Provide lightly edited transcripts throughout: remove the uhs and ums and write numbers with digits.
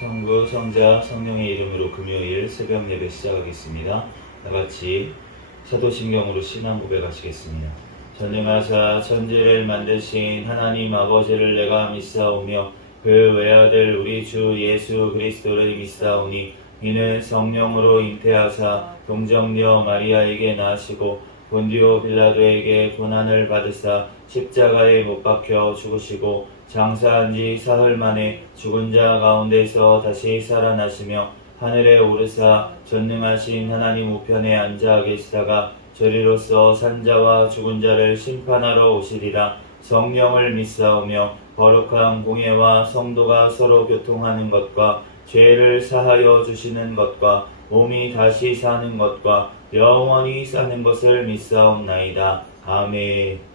성부, 성자, 성령의 이름으로 금요일 새벽 예배 시작하겠습니다. 다같이 사도신경으로 신앙 고백하시겠습니다. 전능하사 천지를 만드신 하나님 아버지를 내가 믿사오며 그 외아들 우리 주 예수 그리스도를 믿사오니 이는 성령으로 잉태하사 동정녀 마리아에게 나시고 본디오 빌라도에게 고난을 받으사 십자가에 못 박혀 죽으시고 장사한 지 사흘 만에 죽은 자 가운데서 다시 살아나시며 하늘에 오르사 전능하신 하나님 우편에 앉아 계시다가 저리로서 산자와 죽은 자를 심판하러 오시리라. 성령을 믿사오며 거룩한 공예와 성도가 서로 교통하는 것과 죄를 사하여 주시는 것과 몸이 다시 사는 것과 영원히 사는 것을 믿사옵나이다. 아멘.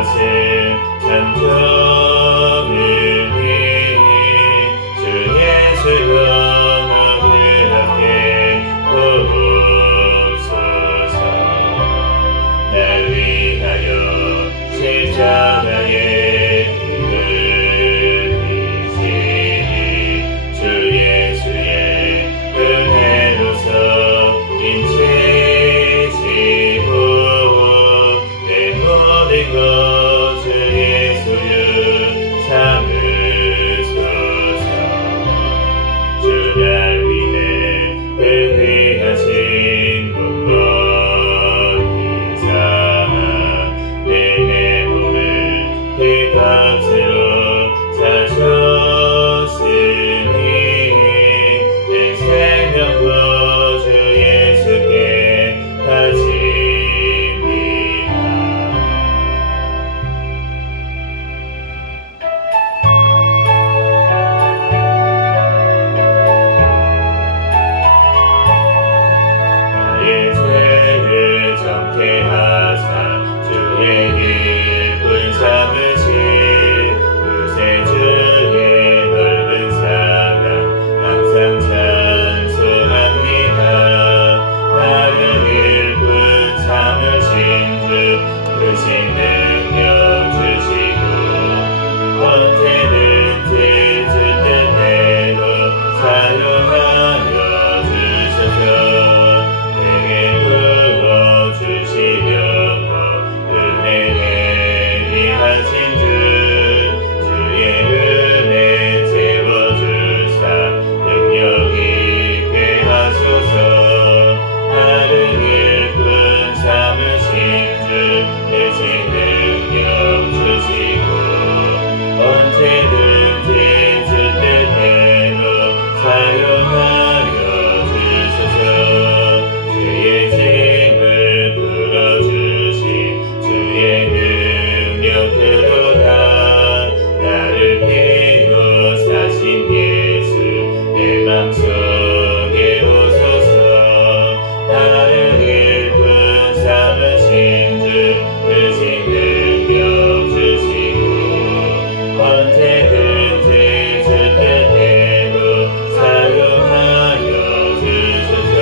것은 참정을 위해 주 예수여 너그럽게 보옵소서. 날 위하여 십자가에 이르리시니 주 예수의 은혜로서 인치시고 내 모든 것 주 예수여 참으소서. 주 날 위해 은혜하신 분머리 삼아 내 몸을 그 값으로 사셨으니 내 생명도 주 예수께 바칩니다. 나의 죄를 정케하사 주의 일꾼 삼으신 구세주의 넓은 사랑 항상 찬송합니다. 나를 일꾼 삼으신 주 크신 능력 주시고 언제든지 주 뜻대로 사용하여 주셔서 내게 부어주시려고 은혜 예리하신 주 주의 은혜 채워주사 능력 있게 하소서. 나를 일꾼 삼으신 주 대신 능력 주시고 언제든지 주 뜻대로 사용하여 주소서. 주의 짐을 풀어주신 주의 능력으로다 나를 피로 사신 예수 내 맘속에 오소서. 나를 일꾼 삼으신 주 크신 능력 주시고 언제든지 주 뜻대로 사용하여 주소서.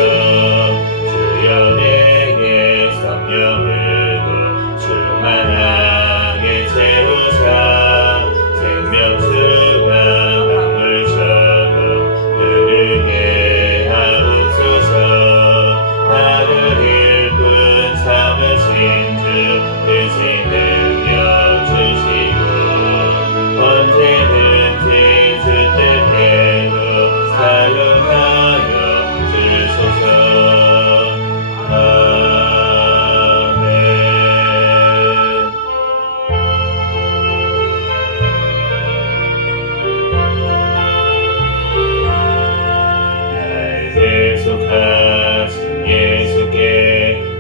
주여 내게 성령을 충만하게 채우사 생명수가 강물처럼 흐르게 하옵소서. 나를 일꾼 삼으신 주 크신 능력 주시고 언제든지 주 뜻대로 사용하여 주소서. 아멘. 날 계속하신 예수께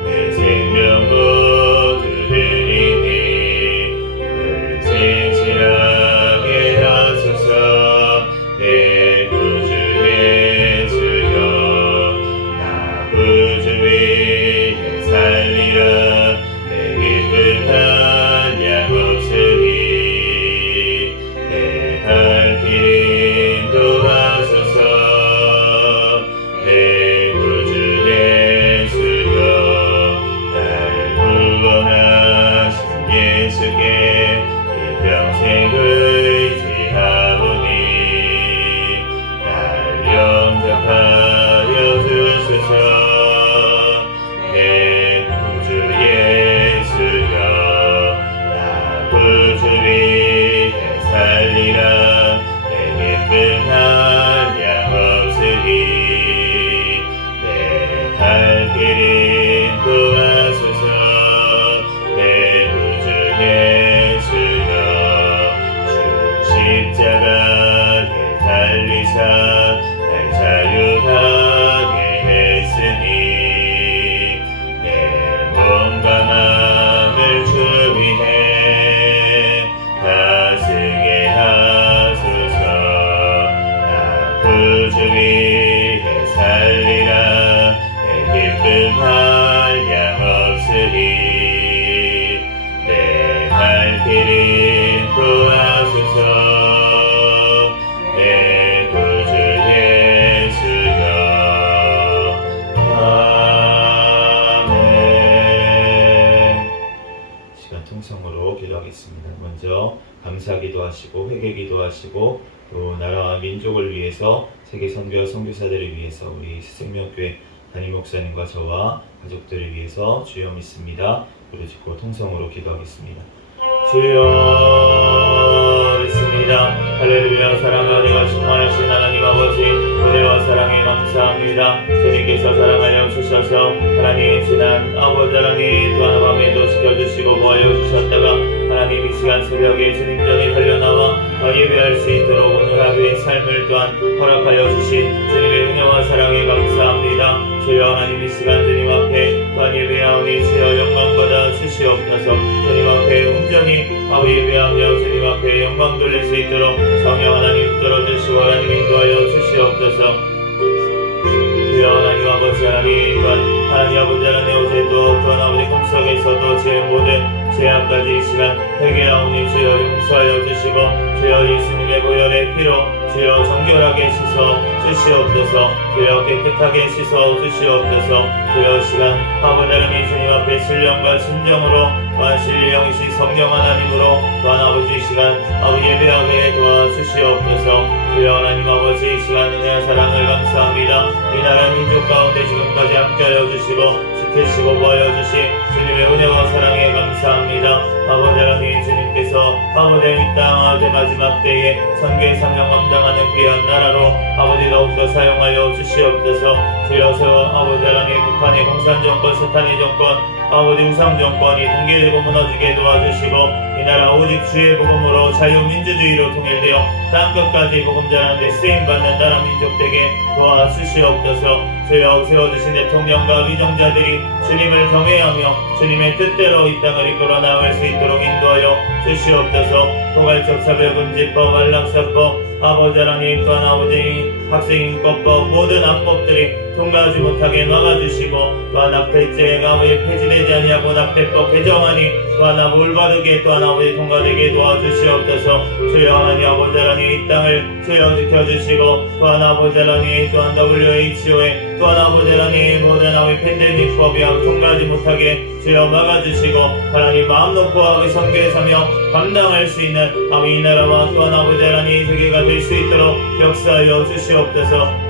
내 생명 모두 드리니 진실하게 하소서. 내 구주 예수여 나 구주 위에 살리라. 내 기쁨 한량 없으니 내 갈 길 인도하소서. 내 구주 예수여 날 구원하신 예수께 일평생 의지하오니 날 영접하여 주소서. 내 구주 예수여 나 구주 위에 살리라. 내 기쁨 한량 없으니 내 갈 길 인도하소서. 내 구주 예수여 주 십자가에 달리사 날 자유하게 했으니 내 몸과 마음을 주 위해 다스게 하소서. 나 길이 구하소서. 내 구주 예수여. 아멘. 시간 통성으로 기도하겠습니다. 먼저 감사 기도하시고 회개 기도하시고 또 나라와 민족을 위해서 세계 선교와 선교사들을 위해서 우리 생명교회 담임 목사님과 저와 가족들을 위해서 주여 믿습니다. 부르짖고 통성으로 기도하겠습니다. 주여 믿습니다. 할렐루야. 사랑과 은혜가 충만하신 하나님 아버지, 은혜와 사랑에 감사합니다. 주님께서 사랑하여 주셔서 하나님 지난 아버지 하나님 또한 밤에도 지켜주시고 보호하여 주셨다가 하나님 이 시간 새벽에 주님 전에 달려나와 예배할 수 있도록 오늘 하루의 삶을 또한 허락하여 주신 주님의 은혜와 사랑에 감사합니다. 주여 하나님 이 시간 주님 앞에 또한 예배하오니 주여 영광받아 주시옵소서. 주님 앞에 온전히 예배하며 주님 앞에 영광 돌릴 수 있도록 성령 하나님 들어주시고 하나님 인도하여 주시옵소서. 주여 하나님 아버지 하나님 또한 하나님 아버지 하나님 어제도 또한 아버지 꿈속에서도 제 모든 죄악까지 이 시간 회개하오니 주여 용서하여 주시고 주여 예수님의 보혈의 피로 주여 정결하게 씻어 주시옵소서. 주여 깨끗하게 씻어 주시옵소서. 주여 시간 아버지 하나님 주님 앞에 신령과 진정으로 또한 신령이신 성령 하나님으로 또한 아버지 이 시간 아버지 예배하게 도와주시옵소서. 주여 하나님 아버지 이 시간 은혜와 사랑을 감사합니다. 이 나라 민족 가운데 지금까지 함께하여 주시고 지키시고 보하여 주신 주님의 은혜와 사랑에 감사합니다. 아버지 하나님 주님께서 아버지 이 땅 아버지 마지막 때에 선교의 사명 감당하는 귀한 나라로 아버지 더욱더 사용하여 주시옵소서. 주여 아버지 하나님 북한의 공산정권 사탄의 정권 아버지 우상정권이 붕괴되고 무너지게 도와주시고 이 나라 오직 주의 복음으로 자유민주주의로 통일되어 땅끝까지 복음 전하는데 쓰임받는 나라 민족되게 도와주시옵소서. 주여 세워주신 대통령과 위정자들이 주님을 경외하며 주님의 뜻대로 이 땅을 이끌어 나갈 수 있도록 인도하여 주시옵소서. 포괄적 차별금지법, 안락사법, 아버지 하나님 또한 아버지 학생인권법 모든 악법들이 통과하지 못하게 막아주시고 또한 낙태죄 아버지 폐지되지 아니하고 낙태법 개정하니 또한 올바르게 또한 아버지 통과되게 도와주시옵소서. 주여 하나님 아버지 하나님 이 땅을 주여 지켜주시고 또한 아버지 하나님 또한 WHO에 또한 아버지 하나님 모든 아버지 팬데믹법이 통과하지 못하게 주여 막아주시고 하나님 마음 놓고 아버지 선교에 서며 감당할 수 있는 아버지 이 나라와 또한 아버지 하나님 세계가 될 수 있도록 역사하여 주시옵소서.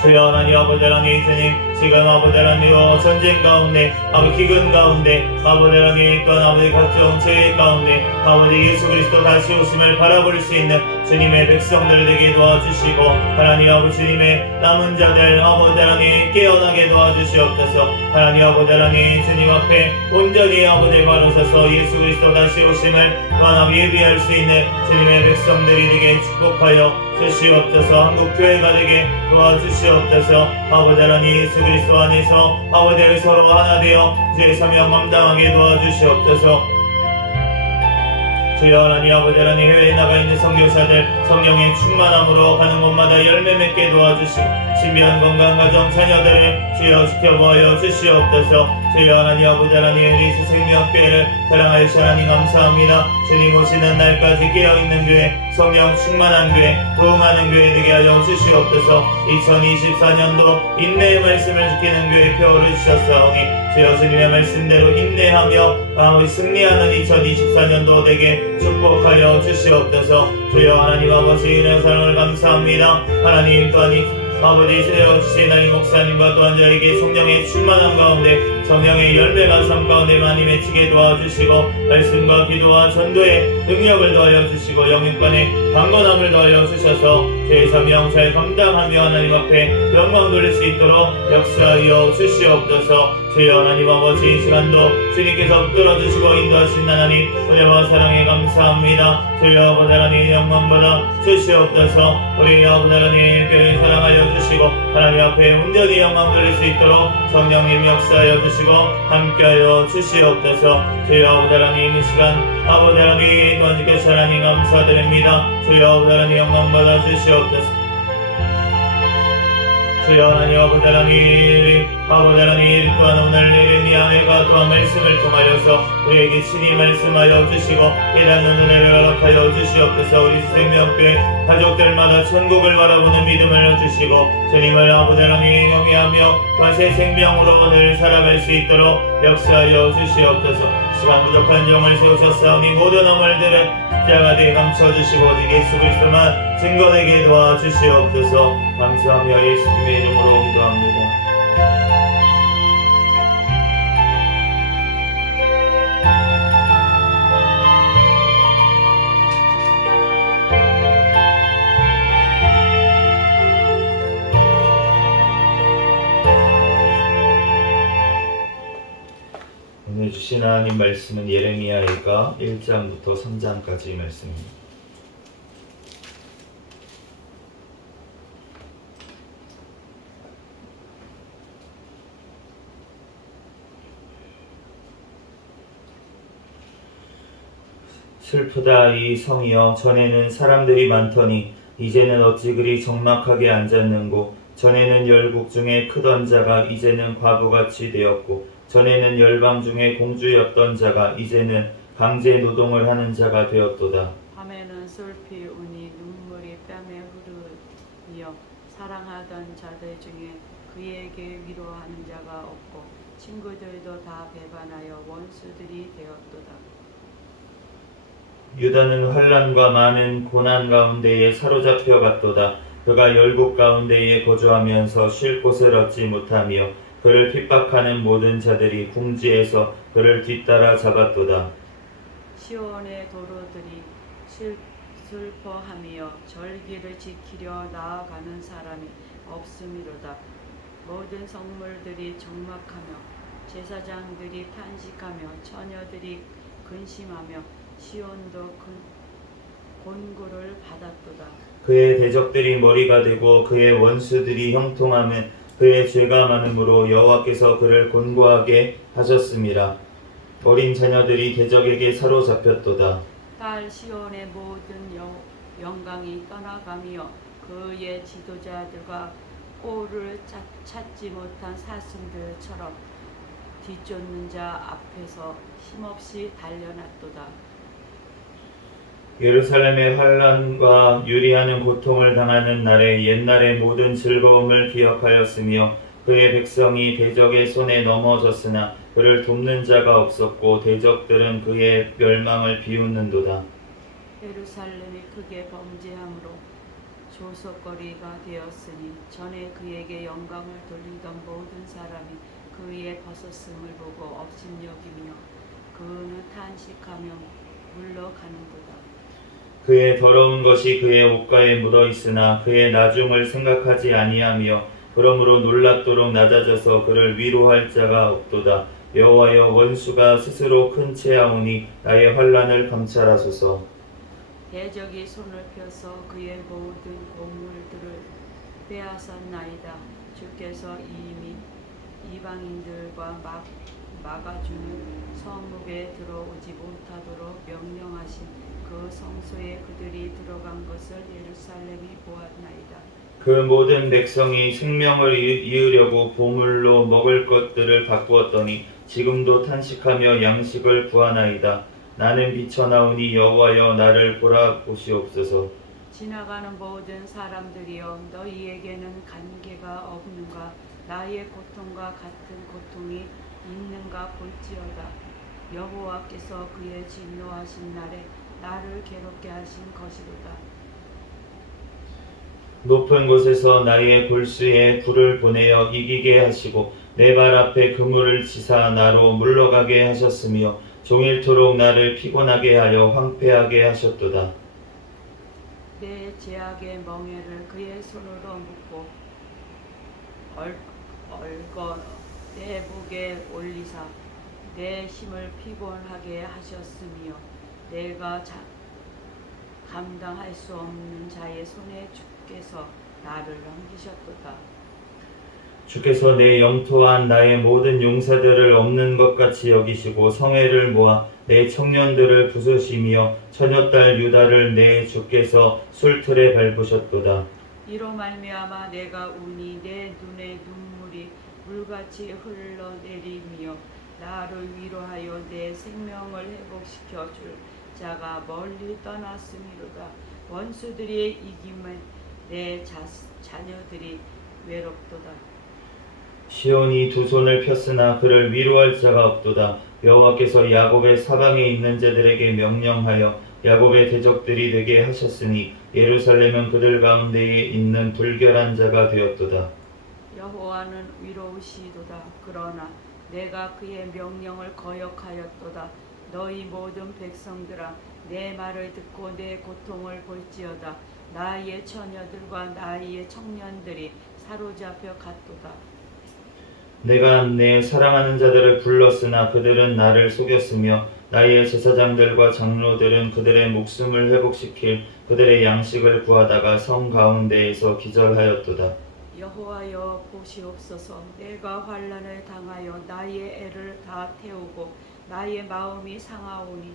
주여 하나님 아버지 하나님 주님 지금 아버지 하나님 전쟁 가운데 아버지 기근 가운데 아버지 하나님 또한 아버지 각종 죄 가운데 아버지 예수 그리스도 다시 오심을 바라볼 수 있는 주님의 백성들 되게 도와주시고 하나님 아버지 주님의 남은 자들 아버지 하나님 깨어나게 도와주시옵소서. 하나님 아버지 하나님 주님 앞에 온전히 아버지 바로 서서 예수 그리스도 다시 오심을 또한 예비할 수 있는 주님의 백성들이 되게 축복하여 주시옵소서. 한국교회가 되게 도와주시옵소서. 아버지 하나님 예수 그리스도 안에서 아버지 서로 하나 되어 주의 사명 감당하게 도와주시옵소서. 주여 하나님 아버지 하나님 해외에 나가 있는 선교사들 성령의 충만함으로 가는 곳마다 열매 맺게 도와주시고 신비한 건강 가정 자녀들을 주여 지켜보여 주시옵소서. 주여 하나님 아버지 하나님 리스 생명교회를 사랑하여 하나님 감사합니다. 주님 오시는 날까지 깨어있는 교회 성령 충만한 교회 부흥하는 교회 되게 하여 주시옵소서. 2024년도 인내의 말씀을 지키는 교회 표를 주셨사오니 주여 주님의 말씀대로 인내하며 승리하는 2024년도 되게 축복하여 주시옵소서. 주여 하나님 아버지 은혜와 사랑을 감사합니다. 하나님 또한 아버지 세워주신 하나님 목사님과 또한 저에게 성령의 충만함 가운데 성령의 열매가 삶 가운데 많이 맺히게 도와주시고 말씀과 기도와 전도에 능력을 더하여 주시고 영육간에 강건함을 더하여 주셔서 제 사명 잘 감당하며 하나님 앞에 영광 돌릴 수 있도록 역사하여 주시옵소서. 주여 하나님 아버지 이 시간도 주님께서 붙들어주시고 인도하신 하나님 은혜와 사랑에 감사합니다. 주여 아버지 하나님 영광받아 주시옵소서. 우리 아버지 하나님 교회 사랑하여 주시고 하나님 앞에 온전히 영광 돌릴 수 있도록 성령님 역사하여 주시고 함께하여 주시옵소서. 주여 아버지 하나님 이 시간 아버지 하나님 또한 주께서 하나님 감사드립니다. 주여 아버지 하나님 영광받아 주시옵소서. 주여 하나님 아버지 하나님 또한 오늘 예레미야 내가 또한 말씀을 통하여서 우리에게 친히 말씀하여 주시고 깨닫는 은혜를 허락하여 주시옵소서. 우리 생명교회 가족들마다 천국을 바라보는 믿음을 주시고 주님을 아버지 하나님 경외하며 또한 새 생명으로 오늘 살아갈 수 있도록 역사하여 주시옵소서. 시간 부족한 종을 세우셨사오니 모든 어물들을 십자가에 감춰주시고 오직 예수 그리스도만 증거되게 도와주시옵소서. 감사하며 예수님의 이름으로 기도합니다. 오늘 주신 하나님 말씀은 예레미야가 1장부터 3장까지 말씀입니다. 슬프다 이 성이여, 전에는 사람들이 많더니 이제는 어찌 그리 적막하게 앉았는고. 전에는 열국 중에 크던 자가 이제는 과부같이 되었고, 전에는 열방 중에 공주였던 자가 이제는 강제 노동을 하는 자가 되었도다. 밤에는 솔피 우니 눈물이 뺨에 흐르며 사랑하던 자들 중에 그에게 위로하는 자가 없고 친구들도 다 배반하여 원수들이 되었도다. 유다는 환난과 많은 고난 가운데에 사로잡혀 갔도다. 그가 열국 가운데에 거주하면서 쉴 곳을 얻지 못하며 그를 핍박하는 모든 자들이 궁지에서 그를 뒤따라 잡았도다. 시온의 도로들이 슬퍼하며 절기를 지키려 나아가는 사람이 없음이로다. 모든 성물들이 적막하며 제사장들이 탄식하며 처녀들이 근심하며 시온도 곤고를 받았도다. 그의 대적들이 머리가 되고 그의 원수들이 형통하면 그의 죄가 많음으로 여호와께서 그를 곤고하게 하셨음이라. 어린 자녀들이 대적에게 사로잡혔도다. 딸 시온의 모든 영광이 떠나가며 그의 지도자들과 꼴을 찾지 못한 사슴들처럼 뒤쫓는 자 앞에서 힘없이 달려났도다. 예루살렘의 환난과 유리하는 고통을 당하는 날에 옛날의 모든 즐거움을 기억하였으며 그의 백성이 대적의 손에 넘어졌으나 그를 돕는 자가 없었고 대적들은 그의 멸망을 비웃는도다. 예루살렘이 크게 범죄함으로 조속거리가 되었으니 전에 그에게 영광을 돌리던 모든 사람이 그의 벗었음을 보고 업신여기며 그는 탄식하며 물러가는도다. 그의 더러운 것이 그의 옷가에 묻어 있으나 그의 나중을 생각하지 아니하며 그러므로 놀랍도록 낮아져서 그를 위로할 자가 없도다. 여호와여, 원수가 스스로 큰 채하오니 나의 환난을 감찰하소서. 대적이 손을 펴서 그의 모든 고물들을 빼앗았나이다. 주께서 이미 이방인들과 막아주는 성읍에 들어오지 못하도록 명령하신 그 성소에 그들이 들어간 것을 예루살렘이 보았나이다. 그 모든 백성이 생명을 이으려고 보물로 먹을 것들을 바꾸었더니 지금도 탄식하며 양식을 구하나이다. 나는 비쳐나오니 여호와여, 나를 보라보시옵소서. 지나가는 모든 사람들이여, 너희에게는 관계가 없는가? 나의 고통과 같은 고통이 있는가 볼지어다. 여호와께서 그의 진노하신 날에 나를 괴롭게 하신 것이로다. 높은 곳에서 나의 골수에 불을 보내어 이기게 하시고 내 발 앞에 그물을 치사 나로 물러가게 하셨으며 종일토록 나를 피곤하게 하여 황폐하게 하셨도다. 내 제약의 멍에를 그의 손으로 묶고 얼거 내 목에 올리사 내 힘을 피곤하게 하셨으며 내가 감당할 수 없는 자의 손에 주께서 나를 넘기셨도다. 주께서 내 영토한 나의 모든 용사들을 없는 것 같이 여기시고 성회를 모아 내 청년들을 부수시며 처녀딸 유다를 내 주께서 술틀에 밟으셨도다. 이로 말미암아 내가 우니 내 눈에 눈물이 물같이 흘러내리며 나를 위로하여 내 생명을 회복시켜 줄 자가 멀리 떠났음이로다. 원수들이 이김에 내 자녀들이 외롭도다. 시온이 두 손을 폈으나 그를 위로할 자가 없도다. 여호와께서 야곱의 사방에 있는 자들에게 명령하여 야곱의 대적들이 되게 하셨으니 예루살렘은 그들 가운데에 있는 불결한 자가 되었도다. 여호와는 위로우시도다. 그러나 내가 그의 명령을 거역하였도다. 너희 모든 백성들아, 내 말을 듣고 내 고통을 볼지어다. 나의 처녀들과 나의 청년들이 사로잡혀 갔도다. 내가 내 사랑하는 자들을 불렀으나 그들은 나를 속였으며 나의 제사장들과 장로들은 그들의 목숨을 회복시킬 그들의 양식을 구하다가 성 가운데에서 기절하였도다. 여호와여 보시옵소서. 내가 환난을 당하여 나의 애를 다 태우고 나의 마음이 상하오니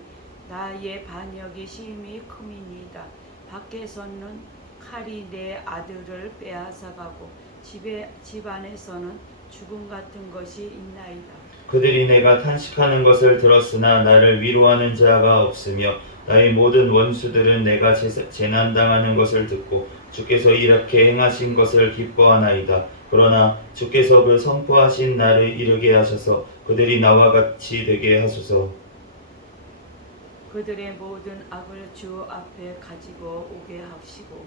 나의 반역이 심히 크미니이다. 밖에서는 칼이 내 아들을 빼앗아가고 집 안에서는 죽음 같은 것이 있나이다. 그들이 내가 탄식하는 것을 들었으나 나를 위로하는 자가 없으며 나의 모든 원수들은 내가 재난당하는 것을 듣고 주께서 이렇게 행하신 것을 기뻐하나이다. 그러나 주께서 그 선포하신 날을 이르게 하셔서 그들이 나와 같이 되게 하소서. 그들의 모든 악을 주 앞에 가지고 오게 하시고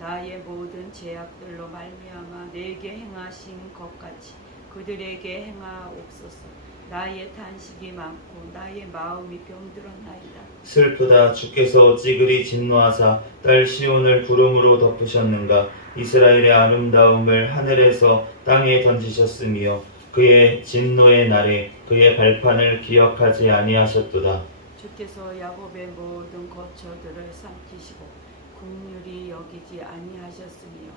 나의 모든 죄악들로 말미암아 내게 행하신 것 같이 그들에게 행하옵소서. 나의 탄식이 많고 나의 마음이 병들었나이다. 슬프다. 주께서 어찌 그리 진노하사 딸 시온을 구름으로 덮으셨는가. 이스라엘의 아름다움을 하늘에서 땅에 던지셨으며 그의 진노의 날에 그의 발판을 기억하지 아니하셨도다. 주께서 야곱의 모든 거처들을 삼키시고 긍휼히 여기지 아니하셨으며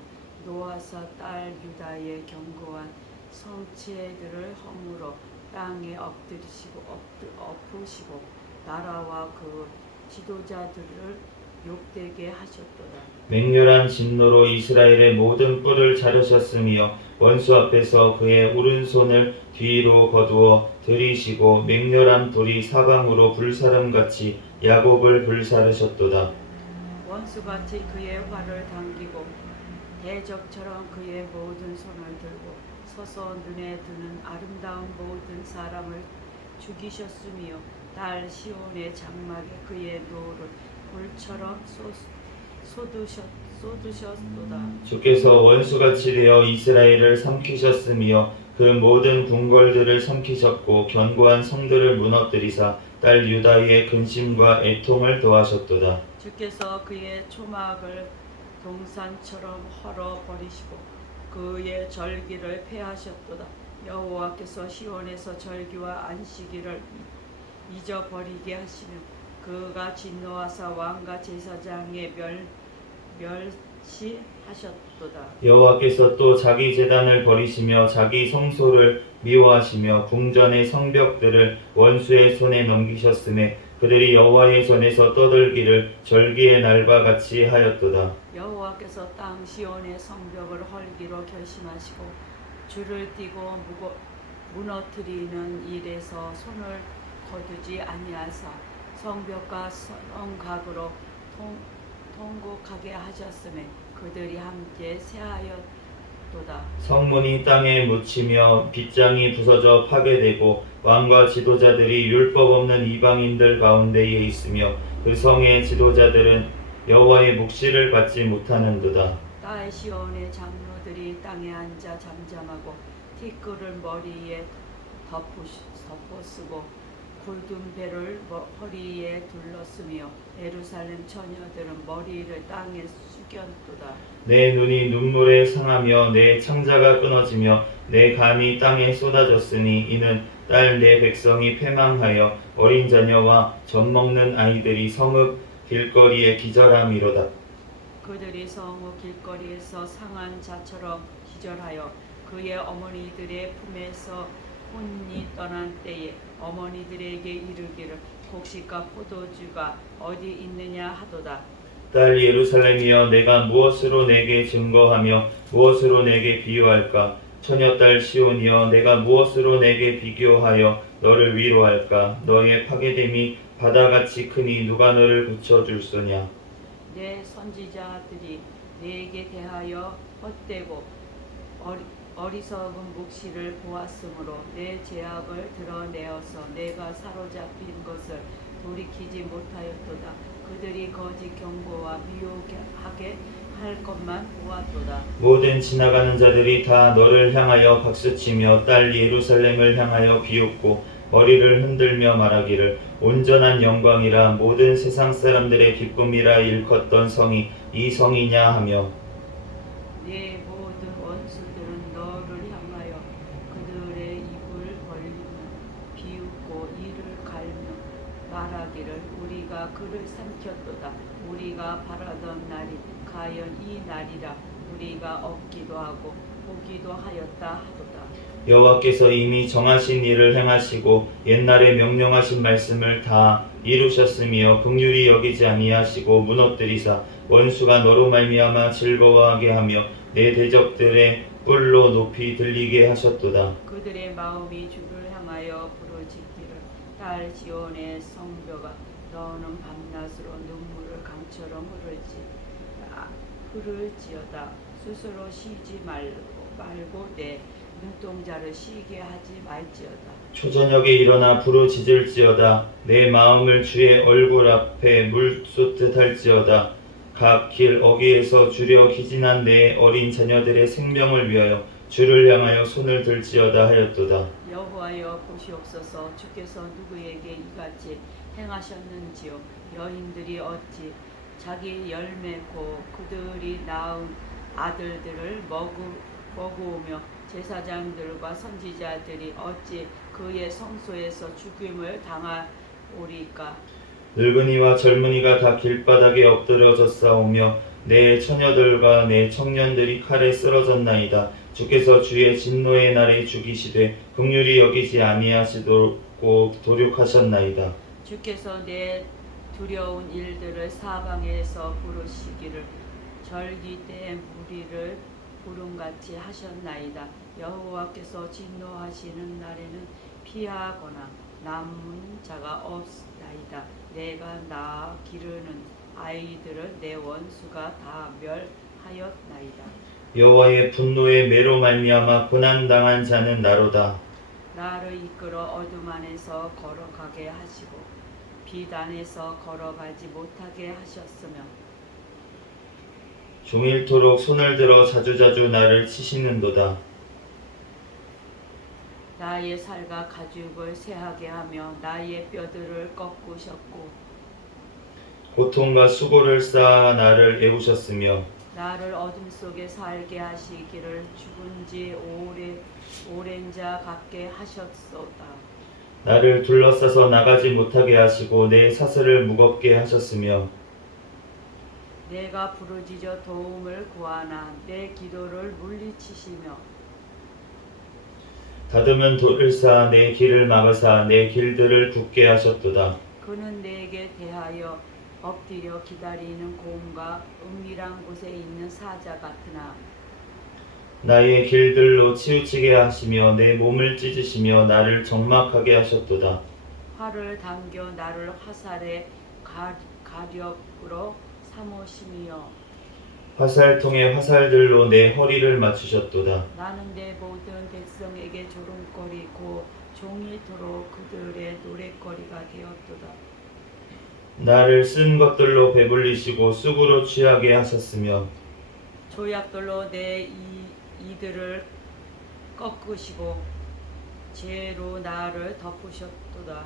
노아사 딸 유다의 견고한 성체들을 허물어 땅에 엎으시고 나라와 그 지도자들을 욕되게 하셨도다. 맹렬한 진노로 이스라엘의 모든 뿔을 자르셨으며 원수 앞에서 그의 오른손을 뒤로 거두어 들이시고 맹렬한 불이 사방으로 불사름같이 야곱을 불사르셨도다. 원수같이 그의 활을 당기고 대적처럼 그의 모든 손을 들고 서서 눈에 드는 아름다운 모든 사람을 죽이셨으며 딸 시온의 장막에 그의 노를 불처럼 쏟으셨도다. 주께서 원수같이 되어 이스라엘을 삼키셨으며 그 모든 궁궐들을 삼키셨고 견고한 성들을 무너뜨리사 딸 유다의 근심과 애통을 더하셨도다. 주께서 그의 초막을 동산처럼 헐어버리시고 그의 절기를 폐하셨도다. 여호와께서 시온에서 절기와 안식일을 잊어버리게 하시며 그가 진노하사 왕과 제사장의 멸시하셨도다. 여호와께서 또 자기 제단을 버리시며 자기 성소를 미워하시며 궁전의 성벽들을 원수의 손에 넘기셨음에 그들이 여호와의 전에서 떠들기를 절기의 날과 같이 하였도다. 여호와께서 땅 시온의 성벽을 헐기로 결심하시고 줄을 띠고 무너뜨리는 일에서 손을 거두지 아니하사 성벽과 성곽으로 통곡하게 하셨음에 그들이 함께 쇠하였도다. 성문이 땅에 묻히며 빗장이 부서져 파괴되고 왕과 지도자들이 율법 없는 이방인들 가운데에 있으며 그 성의 지도자들은 여호와의 묵시를 받지 못하는도다. 딸 시온의 장로들이 땅에 앉아 잠잠하고 티끌을 머리에 덮어쓰고 굵은 배를 허리에 둘렀으며 예루살렘 처녀들은 머리를 땅에 숙였도다. 내 눈이 눈물에 상하며 내 창자가 끊어지며 내 간이 땅에 쏟아졌으니 이는 딸 내 백성이 패망하여 어린 자녀와 젖먹는 아이들이 성읍 길거리에 기절함이로다. 그들이 성읍 길거리에서 상한 자처럼 기절하여 그의 어머니들의 품에서 혼이 떠난 때에 어머니들에게 이르기를 곡식과 포도주가 어디 있느냐 하도다. 딸 예루살렘이여 내가 무엇으로 내게 증거하며 무엇으로 내게 비유할까? 처녀딸 시온이여 내가 무엇으로 내게 비교하여 너를 위로할까? 너의 파괴됨이 바다같이 크니 누가 너를 고쳐줄소냐? 내 선지자들이 내게 대하여 헛되고 어리석은 묵시를 보았으므로 내 죄악을 드러내어서 내가 사로잡힌 것을 돌이키지 못하였도다. 그들이 거짓 경고와 미혹하게 할 것만 보았도다. 모든 지나가는 자들이 다 너를 향하여 박수치며 딸 예루살렘을 향하여 비웃고 머리를 흔들며 말하기를 온전한 영광이라 모든 세상 사람들의 기쁨이라 일컫던 성이 이 성이냐 하며 네 모든 원수들은 너를 향하여 그들의 입을 벌리며 비웃고 이를 갈며 말하기를 우리가 그를 삼켰도다. 우리가 바라던 날이 과연 이 날이라. 우리가 얻기도 하고 보기도 하였다 하도다. 여호와께서 이미 정하신 일을 행하시고 옛날에 명령하신 말씀을 다 이루셨으며 긍휼히 여기지 아니하시고 무너뜨리사 원수가 너로 말미암아 즐거워하게 하며 내 대적들의 뿔로 높이 들리게 하셨도다. 그들의 마음이 주를 향하여 부르짖기를 딸 지온의 성벽아 너는 밤낮으로 눈물을 강처럼 흐를지어다. 스스로 쉬지 말고 내 눈동자를 쉬게 하지 말지어다. 초저녁에 일어나 부르짖을지어다. 내 마음을 주의 얼굴 앞에 물 쏟듯 할지어다. 각 길 어귀에서 주려 기진한 내 어린 자녀들의 생명을 위하여 주를 향하여 손을 들지어다 하였도다. 여호와여 보시옵소서. 주께서 누구에게 이같이 행하셨는지요. 여인들이 어찌 자기 열매고 그들이 낳은 아들들을 먹으며 제사장들과 선지자들이 어찌 그의 성소에서 죽임을 당하오리까. 늙은이와 젊은이가 다 길바닥에 엎드러졌사오며 내 처녀들과 내 청년들이 칼에 쓰러졌나이다. 주께서 주의 진노의 날에 죽이시되 긍휼히 여기지 아니하시도록 도륙하셨나이다. 주께서 내 두려운 일들을 사방에서 부르시기를 절기때 무리를 구름같이 하셨나이다. 여호와께서 진노하시는 날에는 피하거나 남은 자가 없나이다. 내가 낳아 기르는 아이들을 내 원수가 다 멸하였나이다. 여호와의 분노의 매로 말미암아 고난당한 자는 나로다. 나를 이끌어 어둠 안에서 걸어가게 하시고 빛 안에서 걸어가지 못하게 하셨으며 종일토록 손을 들어 자주자주 나를 치시는도다. 나의 살과 가죽을 쇠하게 하며 나의 뼈들을 꺾으셨고 고통과 수고를 쌓아 나를 애우셨으며 나를 어둠 속에 살게 하시기를 죽은 지 오랜 자 같게 하셨소다. 나를 둘러싸서 나가지 못하게 하시고 내 사슬을 무겁게 하셨으며 내가 부르짖어 도움을 구하나 내 기도를 물리치시며 다듬은 돌을 쌓아 내 길을 막으사 내 길들을 굳게 하셨도다. 그는 내게 대하여 엎드려 기다리는 곰과 은밀한 곳에 있는 사자 같으나 나의 길들로 치우치게 하시며 내 몸을 찢으시며 나를 적막하게 하셨도다. 활을 당겨 나를 화살의 가력으로 삼으시며 화살통에 화살들로 내 허리를 맞추셨도다. 나는 내 모든 백성에게 조롱거리고 종일토록 그들의 노랫거리가 되었도다. 나를 쓴 것들로 배불리시고 쑥으로 취하게 하셨으며 조약돌로 내 이들을 꺾으시고 죄로 나를 덮으셨도다.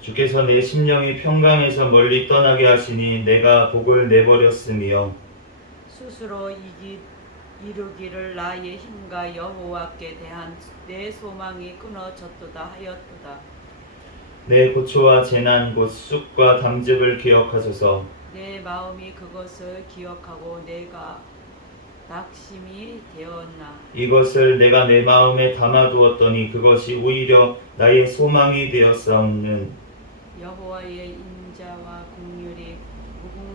주께서 내 심령이 평강에서 멀리 떠나게 하시니 내가 복을 내버렸으며 스스로 이루기를 나의 힘과 여호와께 대한 내 소망이 끊어졌도다 하였도다. 내 고초와 재난 곧 쑥과 담즙을 기억하소서. 내 마음이 그것을 기억하고 내가 낙심이 되었나. 이것을 내가 내 마음에 담아두었더니 그것이 오히려 나의 소망이 되었사오는 여호와의 인자와 긍휼이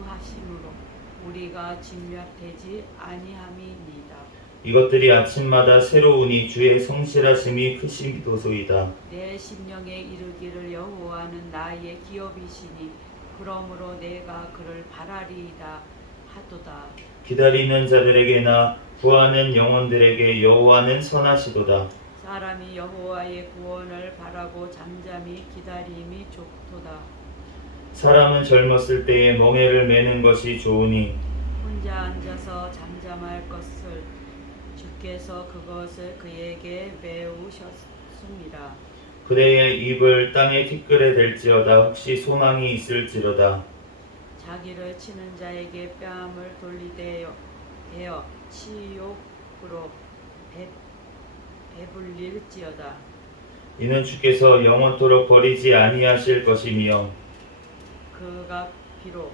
행하심으로 우리가 진멸되지 아니함이니이다. 이것들이 아침마다 새로우니 주의 성실하심이 크시도소이다. 내 심령에 이르기를 여호와는 나의 기업이시니 그러므로 내가 그를 바라리이다 하도다. 기다리는 자들에게나 구하는 영혼들에게 여호와는 선하시도다. 사람이 여호와의 구원을 바라고 잠잠히 기다림이 좋도다. 사람은 젊었을 때에 멍에를 매는 것이 좋으니 혼자 앉아서 잠잠할 것을 주께서 그것을 그에게 메우셨습니다. 그대의 입을 땅의 티끌에 댈지어다. 혹시 소망이 있을지로다. 자기를 치는 자에게 뺨을 돌리되어 치욕으로 배불릴지어다. 이는 주께서 영원토록 버리지 아니하실 것이며 그가 비록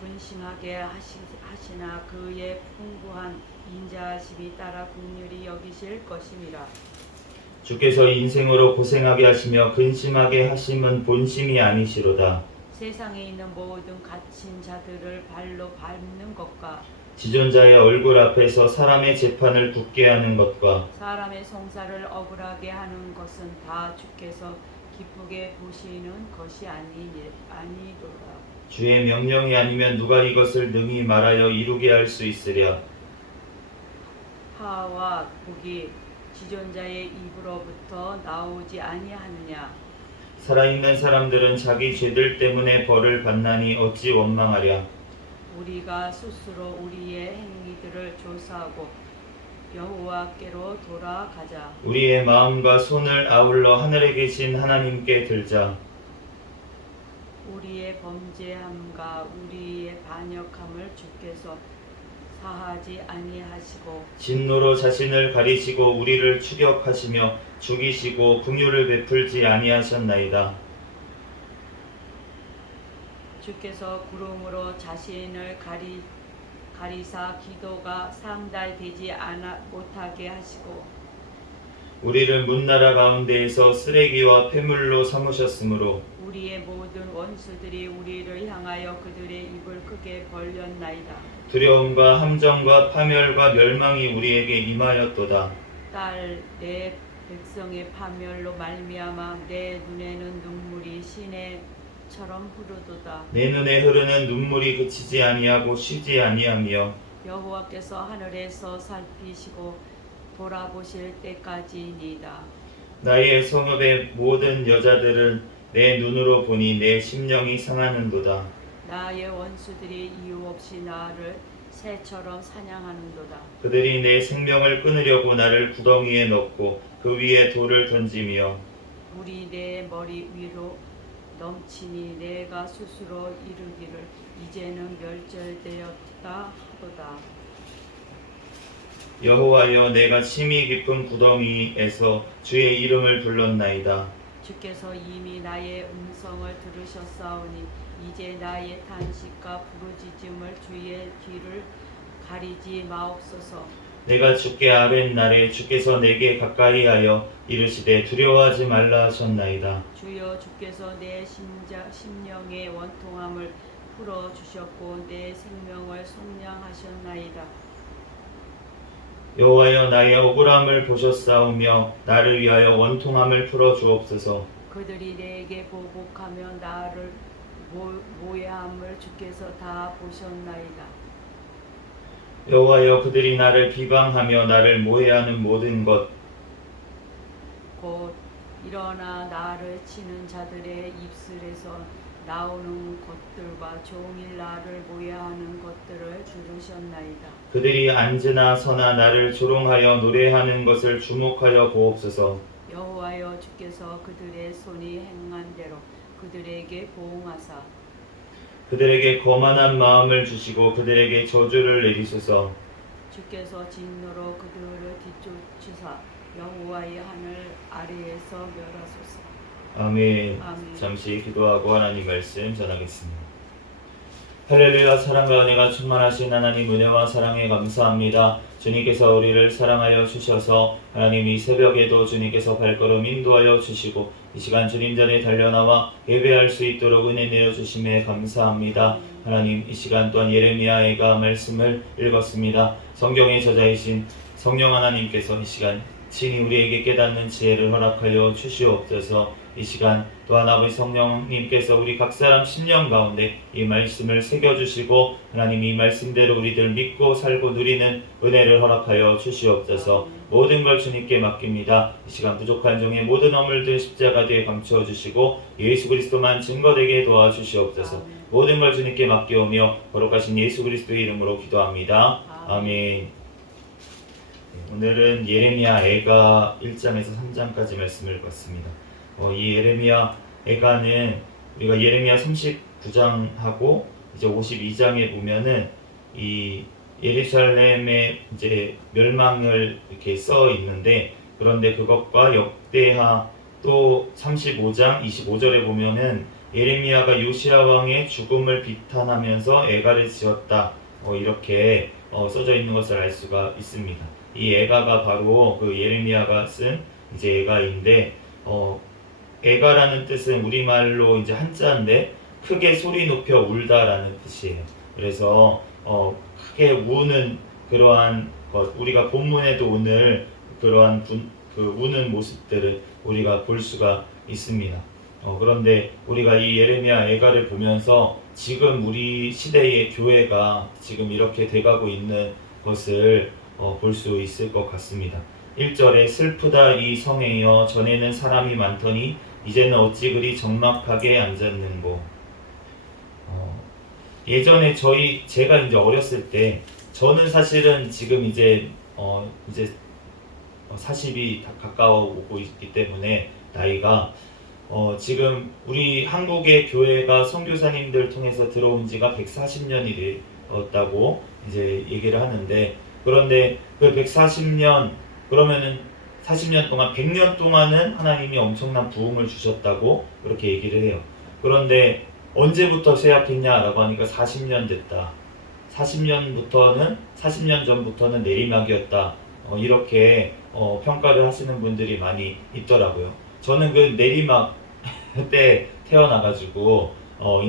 근심하게 하시나 그의 풍부한 인자하심이 따라 긍휼히 여기실 것임이라. 주께서 인생으로 고생하게 하시며 근심하게 하심은 본심이 아니시로다. 세상에 있는 모든 갇힌 자들을 발로 밟는 것과 지존자의 얼굴 앞에서 사람의 재판을 굳게 하는 것과 사람의 송사를 억울하게 하는 것은 다 주께서 기쁘게 보시는 것이 아니로라. 주의 명령이 아니면 누가 이것을 능히 말하여 이루게 할 수 있으랴. 화와 복이 지존자의 입으로부터 나오지 아니하느냐. 살아있는 사람들은 자기 죄들 때문에 벌을 받나니 어찌 원망하랴. 우리가 스스로 우리의 행위들을 조사하고 여호와께로 돌아가자. 우리의 마음과 손을 아울러 하늘에 계신 하나님께 들자. 우리의 범죄함과 우리의 반역함을 주께서 사하지 아니하시고 진노로 자신을 가리시고 우리를 추격하시며 죽이시고 긍휼을 베풀지 아니하셨나이다. 주께서 구름으로 자신을 가리사 기도가 상달되지 못하게 하시고 우리를 문나라 가운데에서 쓰레기와 폐물로 삼으셨으므로 우리의 모든 원수들이 우리를 향하여 그들의 입을 크게 벌렸나이다. 두려움과 함정과 파멸과 멸망이 우리에게 임하였도다. 딸 내 백성의 파멸로 말미암아 내 눈에는 눈물이 시내처럼 흐르도다. 내 눈에 흐르는 눈물이 그치지 아니하고 쉬지 아니하며 여호와께서 하늘에서 살피시고 돌아보실 때까지니이다. 나의 성읍의 모든 여자들을 내 눈으로 보니 내 심령이 상하는도다. 나의 원수들이 이유 없이 나를 새처럼 사냥하는도다. 그들이 내 생명을 끊으려고 나를 구덩이에 넣고 그 위에 돌을 던지며 물이 내 머리 위로 넘치니 내가 스스로 이르기를 이제는 멸절되었다 하도다. 여호와여, 내가 심히 깊은 구덩이에서 주의 이름을 불렀나이다. 주께서 이미 나의 음성을 들으셨사오니 이제 나의 탄식과 부르짖음을 주의 귀를 가리지 마옵소서. 내가 주께 아뢰날에 주께서 내게 가까이하여 이르시되 두려워하지 말라 하셨나이다. 주여, 주께서 내 심령의 원통함을 풀어주셨고 내 생명을 속량하셨나이다. 여호와여, 나의 억울함을 보셨사오며 나를 위하여 원통함을 풀어 주옵소서. 그들이 내게 보복하며 나를 모해함을 주께서 다 보셨나이다. 여호와여, 그들이 나를 비방하며 나를 모해하는 모든 것 곧 일어나 나를 치는 자들의 입술에서 나오는 것들과 종일 나를 모해하는 것들을 들으셨나이다. 그들이 앉으나 서나 나를 조롱하여 노래하는 것을 주목하여 보옵소서. 여호와여, 주께서 그들의 손이 행한 대로 그들에게 보응하사 그들에게 거만한 마음을 주시고 그들에게 저주를 내리소서. 주께서 진노로 그들을 뒤쫓으사 여호와의 하늘 아래에서 멸하소서. 아멘. 아멘. 잠시 기도하고 하나님 말씀 전하겠습니다. 할렐루야. 사랑과 은혜가 충만하신 하나님, 은혜와 사랑에 감사합니다. 주님께서 우리를 사랑하여 주셔서 하나님 이 새벽에도 주님께서 발걸음 인도하여 주시고 이 시간 주님 전에 달려나와 예배할 수 있도록 은혜 내어주심에 감사합니다. 하나님, 이 시간 또한 예레미야가 말씀을 읽었습니다. 성경의 저자이신 성령 하나님께서 이 시간 친히 우리에게 깨닫는 지혜를 허락하여 주시옵소서. 이 시간 또한 아버지 성령님께서 우리 각 사람 심령 가운데 이 말씀을 새겨주시고 하나님 이 말씀대로 우리들 믿고 살고 누리는 은혜를 허락하여 주시옵소서. 모든 걸 주님께 맡깁니다. 이 시간 부족한 종의 모든 허물들 십자가 뒤에 감춰주시고 예수 그리스도만 증거되게 도와주시옵소서. 모든 걸 주님께 맡겨오며 거룩하신 예수 그리스도의 이름으로 기도합니다. 아멘. 오늘은 예레미야 애가 1장에서 3장까지 말씀을 읽었습니다. 이 예레미야 애가는 우리가 예레미야 39장하고 이제 52장에 보면은 이 예루살렘의 이제 멸망을 이렇게 써 있는데, 그런데 그것과 역대하 또 35장 25절에 보면은 예레미야가 요시야 왕의 죽음을 비탄하면서 애가를 지었다, 이렇게 써져 있는 것을 알 수가 있습니다. 이 애가가 바로 그 예레미야가 쓴 이제 애가인데, 애가라는 뜻은 우리말로 이제 한자인데 크게 소리 높여 울다라는 뜻이에요. 그래서 크게 우는 그러한 것, 우리가 본문에도 오늘 그러한 그 우는 모습들을 우리가 볼 수가 있습니다. 그런데 우리가 이 예레미야 애가를 보면서 지금 우리 시대의 교회가 지금 이렇게 돼가고 있는 것을 볼 수 있을 것 같습니다. 1절에 슬프다 이 성에여 전에는 사람이 많더니 이제는 어찌 그리 적막하게 앉았는고. 예전에 제가 이제 어렸을 때, 저는 사실은 지금 이제 40이 다 가까워 오고 있기 때문에 나이가 지금 우리 한국의 교회가 선교사님들 통해서 들어온 지가 140년이 되었다고 이제 얘기를 하는데, 그런데 그 140년 그러면은 40년 동안 100년 동안은 하나님이 엄청난 부흥을 주셨다고 그렇게 얘기를 해요. 그런데 언제부터 쇠약했냐라고 하니까 40년 됐다. 40년 전부터는 내리막이었다. 이렇게 평가를 하시는 분들이 많이 있더라고요. 저는 그 내리막 때 태어나가지고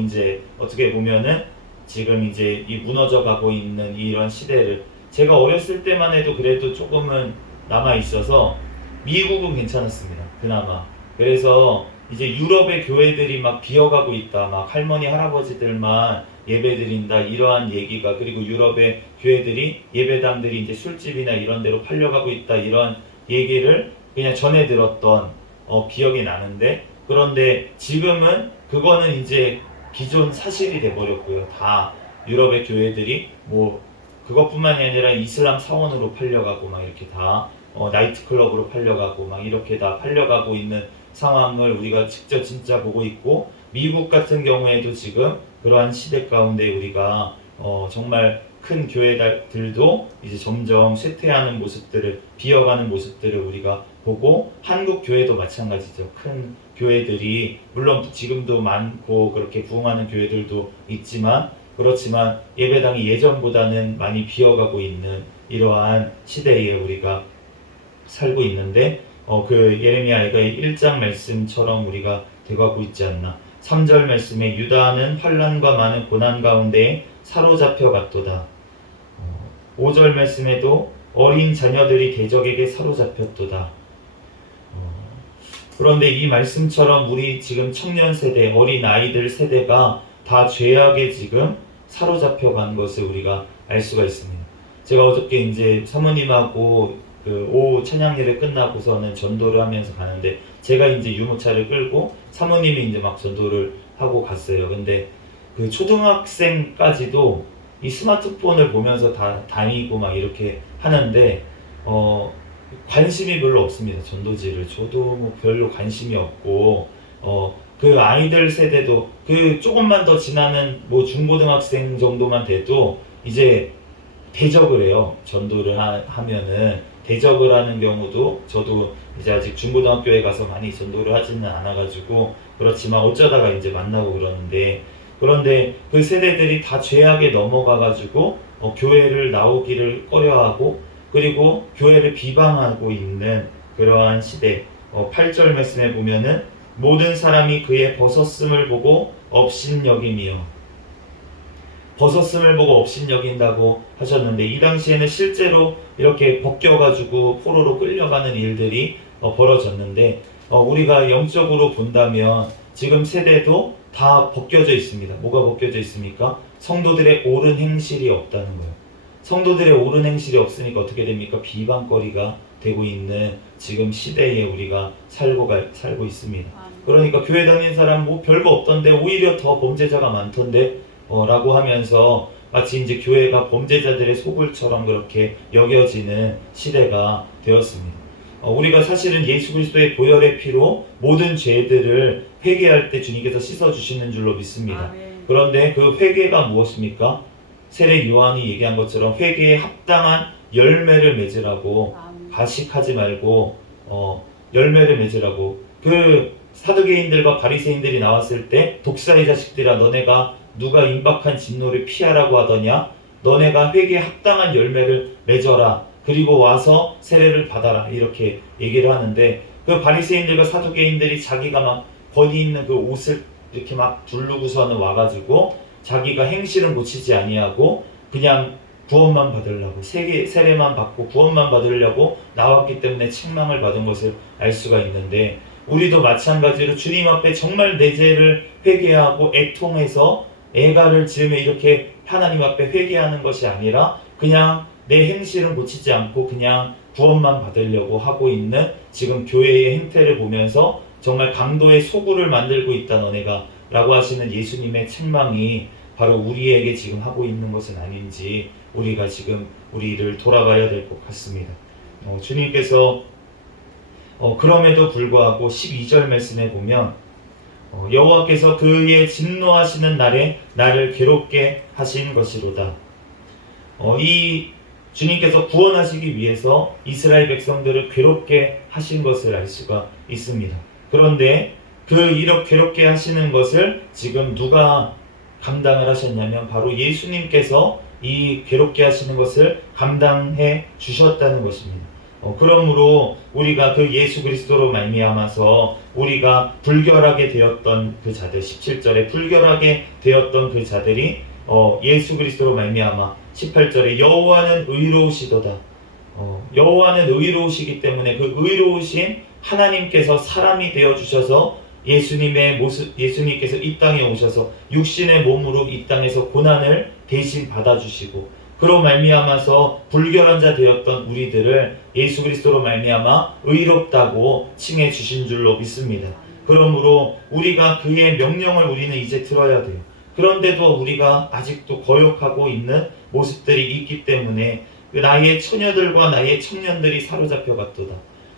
이제 어떻게 보면은 지금 이제 이 무너져 가고 있는 이런 시대를, 제가 어렸을 때만 해도 그래도 조금은 남아 있어서 미국은 괜찮았습니다. 그나마. 그래서 이제 유럽의 교회들이 막 비어가고 있다, 막 할머니 할아버지들만 예배드린다, 이러한 얘기가, 그리고 유럽의 교회들이 예배당들이 이제 술집이나 이런 데로 팔려가고 있다, 이런 얘기를 그냥 전해 들었던 기억이 나는데, 그런데 지금은 그거는 이제 기존 사실이 돼버렸고요. 다 유럽의 교회들이 뭐 그것뿐만이 아니라 이슬람 사원으로 팔려가고 막 이렇게 다 나이트클럽으로 팔려가고 막 이렇게 다 팔려가고 있는 상황을 우리가 직접 진짜 보고 있고, 미국 같은 경우에도 지금 그러한 시대 가운데 우리가 정말 큰 교회들도 이제 점점 쇠퇴하는 모습들을, 비어가는 모습들을 우리가 보고, 한국 교회도 마찬가지죠. 큰 교회들이 물론 지금도 많고 그렇게 부흥하는 교회들도 있지만, 그렇지만 예배당이 예전보다는 많이 비어가고 있는 이러한 시대에 우리가 살고 있는데, 그 예레미야가 1장 말씀처럼 우리가 돼가고 있지 않나. 3절 말씀에 유다는 환난과 많은 고난 가운데 사로잡혀 갔도다. 5절 말씀에도 어린 자녀들이 대적에게 사로잡혔도다. 그런데 이 말씀처럼 우리 지금 청년 세대, 어린 아이들 세대가 다 죄악에 지금 사로잡혀 간 것을 우리가 알 수가 있습니다. 제가 어저께 이제 사모님하고 그 오후 찬양 예배 끝나고서는 전도를 하면서 가는데, 제가 이제 유모차를 끌고 사모님이 이제 막 전도를 하고 갔어요. 근데 그 초등학생까지도 이 스마트폰을 보면서 다 다니고 막 이렇게 하는데 관심이 별로 없습니다. 전도지를. 저도 뭐 별로 관심이 없고, 그 아이들 세대도 그 조금만 더 지나는 뭐 중고등학생 정도만 돼도 이제 대적을 해요. 전도를 하면은 대적을 하는 경우도, 저도 이제 아직 중고등학교에 가서 많이 전도를 하지는 않아가지고 그렇지만 어쩌다가 이제 만나고 그런데 그 세대들이 다 죄악에 넘어가가지고 교회를 나오기를 꺼려하고, 그리고 교회를 비방하고 있는 그러한 시대. 8절 말씀에 보면은 모든 사람이 그의 벗었음을 보고 업신여김이요. 벗었음을 보고 업신여긴다고 하셨는데 이 당시에는 실제로 이렇게 벗겨가지고 포로로 끌려가는 일들이 벌어졌는데 우리가 영적으로 본다면 지금 세대도 다 벗겨져 있습니다. 뭐가 벗겨져 있습니까? 성도들의 옳은 행실이 없다는 거예요. 성도들의 옳은 행실이 없으니까 어떻게 됩니까? 비방거리가 되고 있는 지금 시대에 우리가 살고 있습니다. 그러니까 교회 다니는 사람 뭐 별거 없던데 오히려 더 범죄자가 많던데 라고 하면서 마치 이제 교회가 범죄자들의 소굴처럼 그렇게 여겨지는 시대가 되었습니다. 우리가 사실은 예수 그리스도의 보혈의 피로 모든 죄들을 회개할 때 주님께서 씻어주시는 줄로 믿습니다. 아멘. 그런데 그 회개가 무엇입니까? 세례 요한이 얘기한 것처럼 회개에 합당한 열매를 맺으라고, 아멘. 가식하지 말고 열매를 맺으라고. 그 사두개인들과 바리새인들이 나왔을 때 독사의 자식들아 너네가 누가 임박한 진노를 피하라고 하더냐? 너네가 회개에 합당한 열매를 맺어라. 그리고 와서 세례를 받아라. 이렇게 얘기를 하는데 그 바리새인들과 사두개인들이 자기가 막 권위 있는 그 옷을 이렇게 막 두르고서는 와가지고 자기가 행실은 고치지 아니하고 그냥 구원만 받으려고 세례만 받고 구원만 받으려고 나왔기 때문에 책망을 받은 것을 알 수가 있는데 우리도 마찬가지로 주님 앞에 정말 내 죄를 회개하고 애통해서 애가를 지으며 이렇게 하나님 앞에 회개하는 것이 아니라 그냥 내 행실은 고치지 않고 그냥 구원만 받으려고 하고 있는 지금 교회의 행태를 보면서 정말 강도의 소굴을 만들고 있다 너네가 라고 하시는 예수님의 책망이 바로 우리에게 지금 하고 있는 것은 아닌지 우리가 지금 우리를 돌아봐야 될 것 같습니다. 주님께서 그럼에도 불구하고 12절 말씀에 보면 여호와께서 그의 진노하시는 날에 나를 괴롭게 하신 것이로다. 이 주님께서 구원하시기 위해서 이스라엘 백성들을 괴롭게 하신 것을 알 수가 있습니다. 그런데 이렇게 괴롭게 하시는 것을 지금 누가 감당을 하셨냐면 바로 예수님께서 이 괴롭게 하시는 것을 감당해 주셨다는 것입니다. 그러므로 우리가 그 예수 그리스도로 말미암아서 우리가 불결하게 되었던 그 자들 17절에 불결하게 되었던 그 자들이 예수 그리스도로 말미암아 18절에 여호와는 의로우시도다. 여호와는 의로우시기 때문에 그 의로우신 하나님께서 사람이 되어 주셔서 예수님께서 이 땅에 오셔서 육신의 몸으로 이 땅에서 고난을 대신 받아주시고 그로 말미암아서 불결한 자 되었던 우리들을 예수 그리스도로 말미암아 의롭다고 칭해 주신 줄로 믿습니다. 그러므로 우리가 그의 명령을 우리는 이제 들어야 돼요. 그런데도 우리가 아직도 거역하고 있는 모습들이 있기 때문에 나의 처녀들과 나의 청년들이 사로잡혀 갔도다.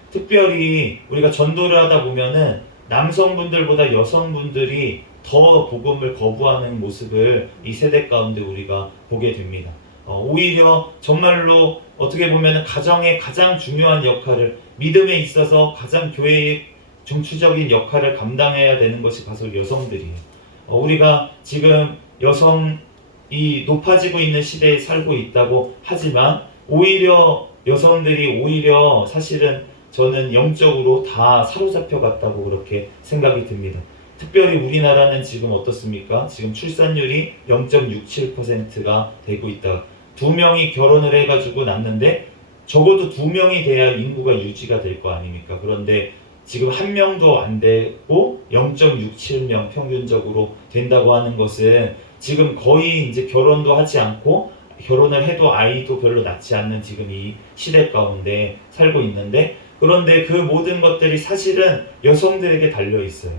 특별히 우리가 전도를 하다 보면은 남성분들보다 여성분들이 더 복음을 거부하는 모습을 이 세대 가운데 우리가 보게 됩니다. 오히려 정말로 어떻게 보면 가정의 가장 중요한 역할을 믿음에 있어서 가장 교회의 중추적인 역할을 감당해야 되는 것이 바로 여성들이에요. 우리가 지금 여성이 높아지고 있는 시대에 살고 있다고 하지만 오히려 여성들이 오히려 사실은 저는 영적으로 다 사로잡혀 갔다고 그렇게 생각이 듭니다. 특별히 우리나라는 지금 어떻습니까? 지금 출산율이 0.67%가 되고 있다. 2명이 결혼을 해가지고 낳는데 적어도 2명이 돼야 인구가 유지가 될 거 아닙니까? 그런데 지금 1명도 안 되고 0.67명 평균적으로 된다고 하는 것은 지금 거의 이제 결혼도 하지 않고 결혼을 해도 아이도 별로 낳지 않는 지금 이 시대 가운데 살고 있는데 그런데 그 모든 것들이 사실은 여성들에게 달려 있어요.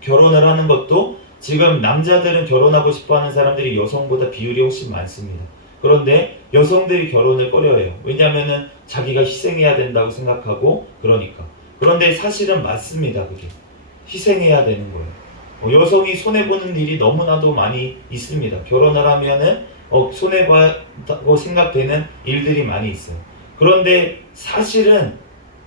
결혼을 하는 것도 지금 남자들은 결혼하고 싶어하는 사람들이 여성보다 비율이 훨씬 많습니다. 그런데 여성들이 결혼을 꺼려해요. 왜냐하면 자기가 희생해야 된다고 생각하고 그러니까. 그런데 사실은 맞습니다. 그게 희생해야 되는 거예요. 여성이 손해보는 일이 너무나도 많이 있습니다. 결혼을 하면은 손해봐고 생각되는 일들이 많이 있어요. 그런데 사실은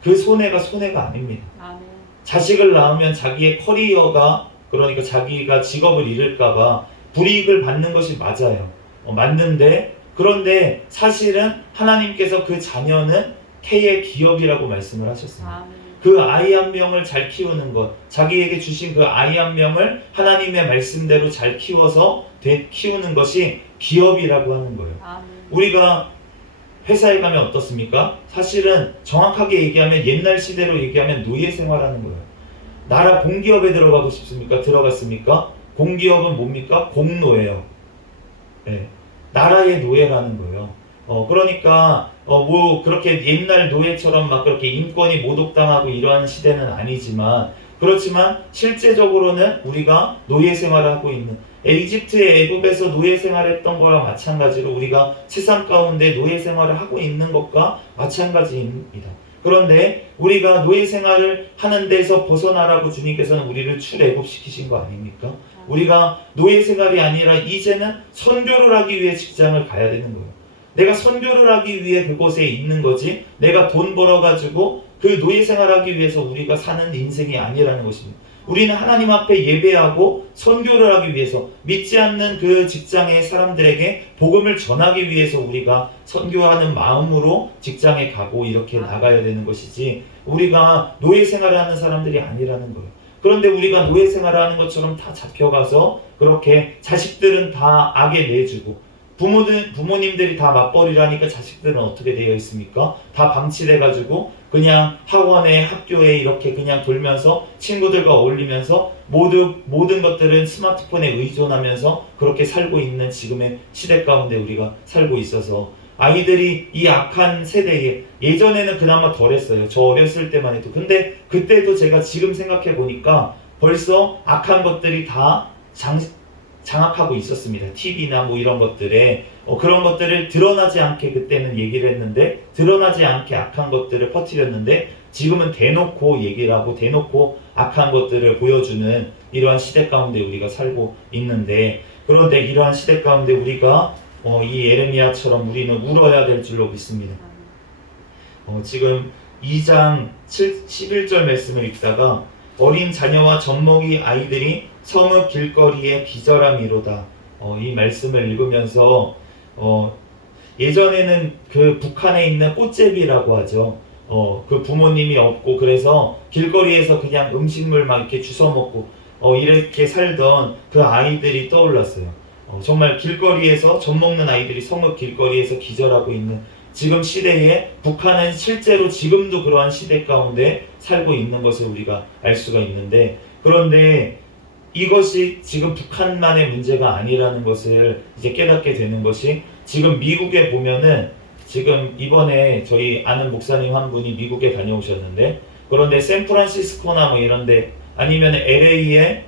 그 손해가 아닙니다. 아멘. 자식을 낳으면 자기의 커리어가 그러니까 자기가 직업을 잃을까봐 불이익을 받는 것이 맞아요. 맞는데 그런데 사실은 하나님께서 그 자녀는 K의 기업이라고 말씀을 하셨습니다. 아멘. 그 아이 한 명을 잘 키우는 것, 자기에게 주신 그 아이 한 명을 하나님의 말씀대로 잘 키워서 키우는 것이 기업이라고 하는 거예요. 아멘. 우리가 회사에 가면 어떻습니까? 사실은 정확하게 얘기하면 옛날 시대로 얘기하면 노예 생활하는 거예요. 나라 공기업에 들어가고 싶습니까? 들어갔습니까? 공기업은 뭡니까? 공노예요. 네. 나라의 노예라는 거예요. 그러니까 뭐 그렇게 옛날 노예처럼 막 그렇게 인권이 모독당하고 이러한 시대는 아니지만, 그렇지만 실제적으로는 우리가 노예 생활을 하고 있는, 이집트의 애굽에서 노예 생활했던 거랑 마찬가지로 우리가 세상 가운데 노예 생활을 하고 있는 것과 마찬가지입니다. 그런데 우리가 노예 생활을 하는 데서 벗어나라고 주님께서는 우리를 출애굽시키신 거 아닙니까? 우리가 노예 생활이 아니라 이제는 선교를 하기 위해 직장을 가야 되는 거예요. 내가 선교를 하기 위해 그곳에 있는 거지, 내가 돈 벌어가지고 그 노예 생활하기 위해서 우리가 사는 인생이 아니라는 것입니다. 우리는 하나님 앞에 예배하고 선교를 하기 위해서, 믿지 않는 그 직장의 사람들에게 복음을 전하기 위해서 우리가 선교하는 마음으로 직장에 가고 이렇게 나가야 되는 것이지, 우리가 노예 생활을 하는 사람들이 아니라는 거예요. 그런데 우리가 노예 생활을 하는 것처럼 다 잡혀가서 그렇게 자식들은 다 악에 내주고, 부모님들이 다 맞벌이라니까 자식들은 어떻게 되어 있습니까? 다 방치돼가지고 그냥 학원에, 학교에 이렇게 그냥 돌면서 친구들과 어울리면서 모든 것들은 스마트폰에 의존하면서 그렇게 살고 있는 지금의 시대 가운데 우리가 살고 있어서, 아이들이 이 악한 세대에, 예전에는 그나마 덜했어요. 저 어렸을 때만 해도. 근데 그때도 제가 지금 생각해 보니까 벌써 악한 것들이 다 장악하고 있었습니다. TV나 뭐 이런 것들에 그런 것들을 드러나지 않게 그때는 얘기를 했는데, 드러나지 않게 악한 것들을 퍼뜨렸는데, 지금은 대놓고 얘기를 하고 대놓고 악한 것들을 보여주는 이러한 시대 가운데 우리가 살고 있는데, 그런데 이러한 시대 가운데 우리가 이 예레미야처럼 우리는 울어야 될 줄로 믿습니다. 지금 2장 11절 말씀을 읽다가, 어린 자녀와 젖먹이 아이들이 성읍 길거리에 기절함이로다. 이 말씀을 읽으면서 예전에는 그 북한에 있는 꽃제비라고 하죠. 그 부모님이 없고 그래서 길거리에서 그냥 음식물 막 이렇게 주워 먹고 이렇게 살던 그 아이들이 떠올랐어요. 정말 길거리에서 젖먹는 아이들이 성읍 길거리에서 기절하고 있는 지금 시대에 북한은 실제로 지금도 그러한 시대 가운데 살고 있는 것을 우리가 알 수가 있는데, 그런데 이것이 지금 북한만의 문제가 아니라는 것을 이제 깨닫게 되는 것이, 지금 미국에 보면은 지금 이번에 저희 아는 목사님 한 분이 미국에 다녀오셨는데, 그런데 샌프란시스코나 뭐 이런데, 아니면 LA에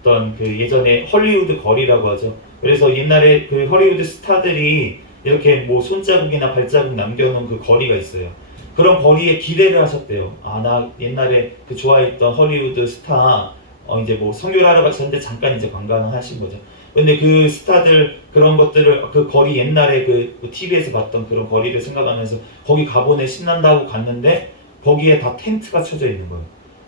어떤 예전에 헐리우드 거리라고 하죠. 그래서 옛날에 그 헐리우드 스타들이 이렇게 뭐 손자국이나 발자국 남겨놓은 그 거리가 있어요. 그런 거리에 기대를 하셨대요. 나 옛날에 그 좋아했던 헐리우드 스타 이제 뭐 선교를 하러 가셨는데 잠깐 이제 관광을 하신 거죠. 근데 그 스타들 그런 것들을 그 거리, 옛날에 그 TV에서 봤던 그런 거리를 생각하면서 거기 가보네 신난다고 갔는데 거기에 다 텐트가 쳐져 있는 거예요.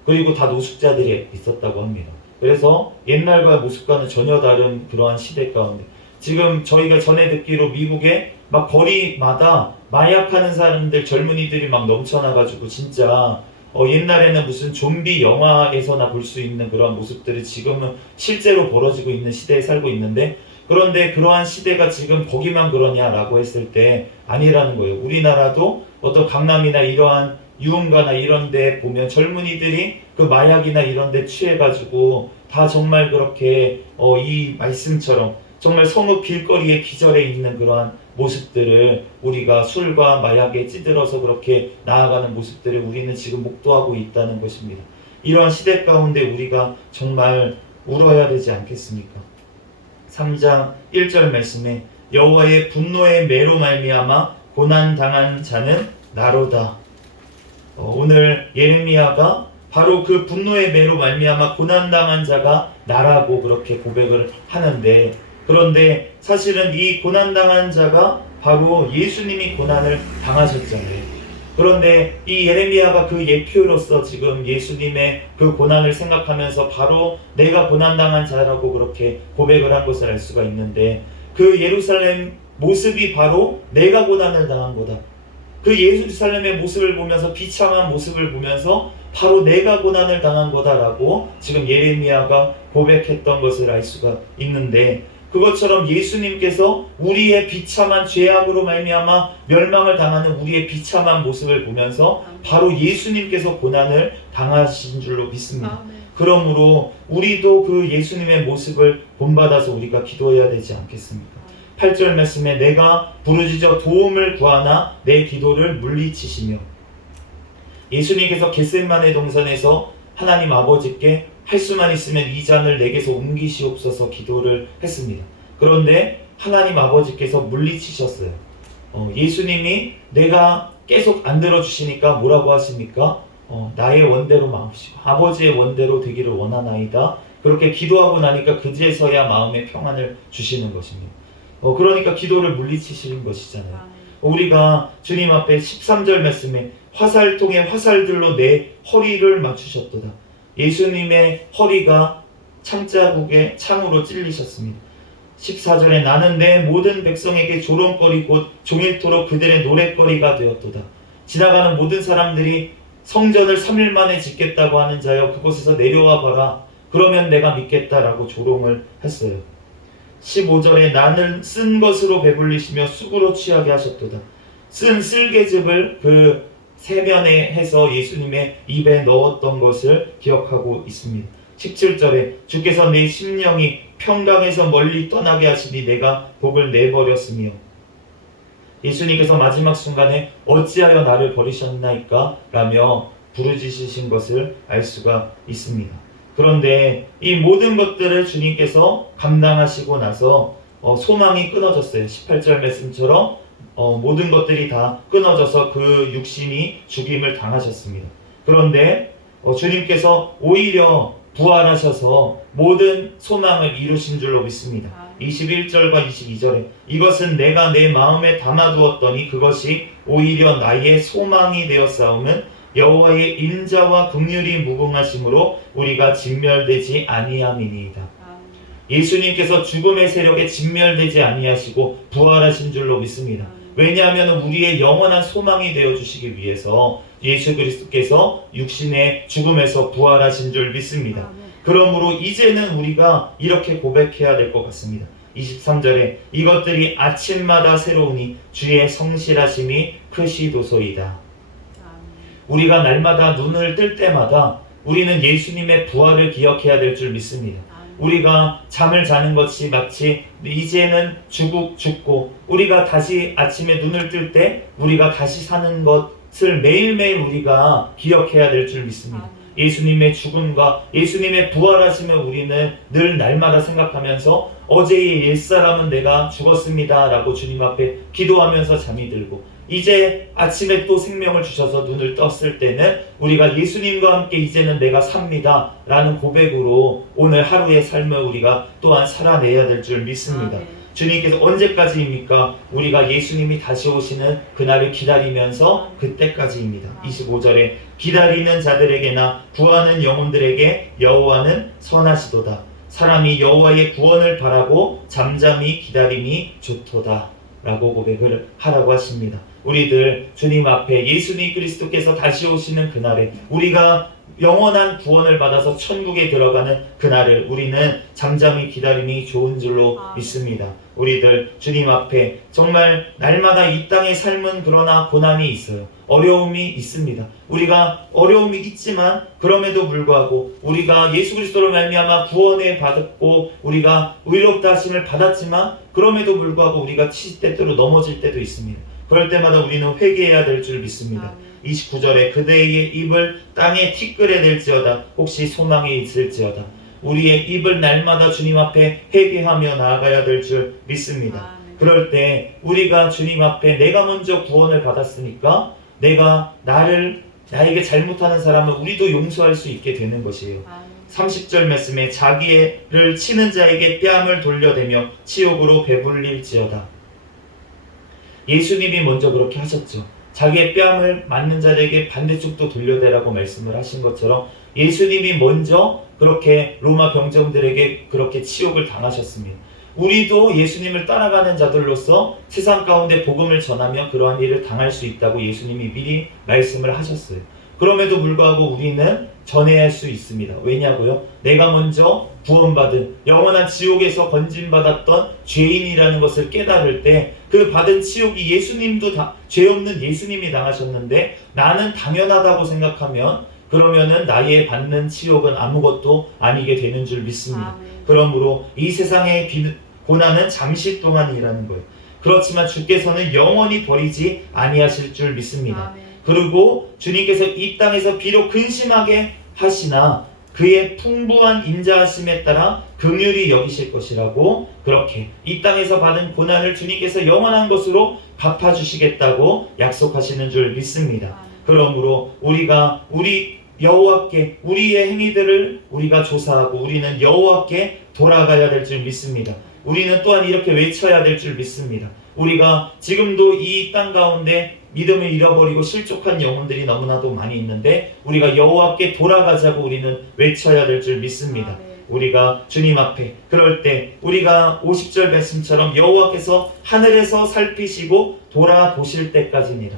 그리고 다 노숙자들이 있었다고 합니다. 그래서 옛날과 모습과는 전혀 다른 그러한 시대 가운데, 지금 저희가 전에 듣기로 미국에 막 거리마다 마약하는 사람들, 젊은이들이 막 넘쳐나가지고 진짜 옛날에는 무슨 좀비 영화에서나 볼 수 있는 그런 모습들이 지금은 실제로 벌어지고 있는 시대에 살고 있는데, 그런데 그러한 시대가 지금 거기만 그러냐라고 했을 때 아니라는 거예요. 우리나라도 어떤 강남이나 이러한 유흥가나 이런 데 보면 젊은이들이 그 마약이나 이런 데 취해가지고 다 정말 그렇게 이 말씀처럼 정말 성읍 길거리에 기절해 있는 그러한 모습들을, 우리가 술과 마약에 찌들어서 그렇게 나아가는 모습들을 우리는 지금 목도하고 있다는 것입니다. 이러한 시대 가운데 우리가 정말 울어야 되지 않겠습니까? 3장 1절 말씀에 여호와의 분노의 매로 말미암아 고난당한 자는 나로다. 오늘 예레미야가 바로 그 분노의 매로 말미암아 고난당한 자가 나라고 그렇게 고백을 하는데, 그런데 사실은 이 고난당한 자가 바로 예수님이 고난을 당하셨잖아요. 그런데 이 예레미야가 그 예표로서 지금 예수님의 그 고난을 생각하면서 바로 내가 고난당한 자라고 그렇게 고백을 한 것을 알 수가 있는데, 그 예루살렘 모습이 바로 내가 고난을 당한 거다. 그 예루살렘의 모습을 보면서 비참한 모습을 보면서 바로 내가 고난을 당한 거다라고 지금 예레미야가 고백했던 것을 알 수가 있는데, 그것처럼 예수님께서 우리의 비참한 죄악으로 말미암아 멸망을 당하는 우리의 비참한 모습을 보면서 바로 예수님께서 고난을 당하신 줄로 믿습니다. 그러므로 우리도 그 예수님의 모습을 본받아서 우리가 기도해야 되지 않겠습니까? 8절 말씀에 내가 부르짖어 도움을 구하나 내 기도를 물리치시며, 예수님께서 겟세마네 동산에서 하나님 아버지께 할 수만 있으면 이 잔을 내게서 옮기시옵소서 기도를 했습니다. 그런데 하나님 아버지께서 물리치셨어요. 예수님이 내가 계속 안 들어주시니까 뭐라고 하십니까? 나의 원대로 마옵시고 아버지의 원대로 되기를 원하나이다. 그렇게 기도하고 나니까 그제서야 마음의 평안을 주시는 것입니다. 그러니까 기도를 물리치시는 것이잖아요. 우리가 주님 앞에 13절 말씀에 화살통에 화살들로 내 허리를 맞추셨도다. 예수님의 허리가 창자국에 창으로 찔리셨습니다. 14절에 나는 내 모든 백성에게 조롱거리 곧 종일토록 그들의 노랫거리가 되었도다. 지나가는 모든 사람들이 성전을 3일 만에 짓겠다고 하는 자여 그곳에서 내려와 봐라. 그러면 내가 믿겠다라고 조롱을 했어요. 15절에 나는 쓴 것으로 배불리시며 쑥으로 취하게 하셨도다. 쓴 쓸개즙을 그 세면에 해서 예수님의 입에 넣었던 것을 기억하고 있습니다. 17절에 주께서 내 심령이 평강에서 멀리 떠나게 하시니 내가 복을 내버렸으며, 예수님께서 마지막 순간에 어찌하여 나를 버리셨나이까 라며 부르짖으신 것을 알 수가 있습니다. 그런데 이 모든 것들을 주님께서 감당하시고 나서 소망이 끊어졌어요. 18절 말씀처럼 모든 것들이 다 끊어져서 그 육신이 죽임을 당하셨습니다. 그런데 주님께서 오히려 부활하셔서 모든 소망을 이루신 줄로 믿습니다. 21절과 22절에 이것은 내가 내 마음에 담아두었더니 그것이 오히려 나의 소망이 되었사오는 여호와의 인자와 긍휼이 무궁하심으로 우리가 진멸되지 아니함이니이다. 예수님께서 죽음의 세력에 진멸되지 아니하시고 부활하신 줄로 믿습니다. 왜냐하면 우리의 영원한 소망이 되어주시기 위해서 예수 그리스도께서 육신의 죽음에서 부활하신 줄 믿습니다. 그러므로 이제는 우리가 이렇게 고백해야 될 것 같습니다. 23절에 이것들이 아침마다 새로우니 주의 성실하심이 크시도소이다. 우리가 날마다 눈을 뜰 때마다 우리는 예수님의 부활을 기억해야 될 줄 믿습니다. 우리가 잠을 자는 것이 마치 이제는 죽고 우리가 다시 아침에 눈을 뜰 때 우리가 다시 사는 것을 매일매일 우리가 기억해야 될 줄 믿습니다. 예수님의 죽음과 예수님의 부활하심을 우리는 늘 날마다 생각하면서 어제의 옛사람은 내가 죽었습니다 라고 주님 앞에 기도하면서 잠이 들고, 이제 아침에 또 생명을 주셔서 눈을 떴을 때는 우리가 예수님과 함께 이제는 내가 삽니다 라는 고백으로 오늘 하루의 삶을 우리가 또한 살아내야 될 줄 믿습니다. 주님께서 언제까지입니까? 우리가 예수님이 다시 오시는 그날을 기다리면서 그때까지입니다. 25절에 기다리는 자들에게나 구하는 영혼들에게 여호와는 선하시도다. 사람이 여호와의 구원을 바라고 잠잠히 기다림이 좋도다 라고 고백을 하라고 하십니다. 우리들 주님 앞에 예수님 그리스도께서 다시 오시는 그날에 우리가 영원한 구원을 받아서 천국에 들어가는 그날을 우리는 잠잠히 기다림이 좋은 줄로 믿습니다. 우리들 주님 앞에 정말 날마다 이 땅의 삶은 그러나 고난이 있어요. 어려움이 있습니다. 우리가 어려움이 있지만 그럼에도 불구하고 우리가 예수 그리스도로 말미암아 구원을 받았고 우리가 의롭다 하심을 받았지만 그럼에도 불구하고 우리가 때때로 넘어질 때도 있습니다. 그럴 때마다 우리는 회개해야 될 줄 믿습니다. 29절에 그대의 입을 땅에 티끌에 댈지어다 혹시 소망이 있을지어다. 우리의 입을 날마다 주님 앞에 회개하며 나아가야 될 줄 믿습니다. 그럴 때 우리가 주님 앞에 내가 먼저 구원을 받았으니까 내가 나에게 잘못하는 사람을 우리도 용서할 수 있게 되는 것이에요. 30절 말씀에 자기를 치는 자에게 뺨을 돌려대며 치욕으로 배불릴지어다. 예수님이 먼저 그렇게 하셨죠. 자기의 뺨을 맞는 자에게 반대쪽도 돌려대라고 말씀을 하신 것처럼 예수님이 먼저 그렇게 로마 병정들에게 그렇게 치욕을 당하셨습니다. 우리도 예수님을 따라가는 자들로서 세상 가운데 복음을 전하며 그러한 일을 당할 수 있다고 예수님이 미리 말씀을 하셨어요. 그럼에도 불구하고 우리는 전해야 할 수 있습니다. 왜냐고요? 내가 먼저 구원받은 영원한 지옥에서 건진받았던 죄인이라는 것을 깨달을 때 그 받은 치욕이 예수님도 다 죄 없는 예수님이 당하셨는데 나는 당연하다고 생각하면 그러면은 나의 받는 치욕은 아무것도 아니게 되는 줄 믿습니다. 그러므로 이 세상의 고난은 잠시 동안이라는 거예요. 그렇지만 주께서는 영원히 버리지 아니하실 줄 믿습니다. 그리고 주님께서 이 땅에서 비록 근심하게 하시나 그의 풍부한 인자하심에 따라 긍휼히 여기실 것이라고, 그렇게 이 땅에서 받은 고난을 주님께서 영원한 것으로 갚아주시겠다고 약속하시는 줄 믿습니다. 그러므로 우리가 우리 여호와께 우리의 행위들을 우리가 조사하고 우리는 여호와께 돌아가야 될 줄 믿습니다. 우리는 또한 이렇게 외쳐야 될 줄 믿습니다. 우리가 지금도 이 땅 가운데 믿음을 잃어버리고 실족한 영혼들이 너무나도 많이 있는데 우리가 여호와께 돌아가자고 우리는 외쳐야 될 줄 믿습니다. 우리가 주님 앞에 그럴 때 우리가 50절 말씀처럼 여호와께서 하늘에서 살피시고 돌아보실 때까지니라.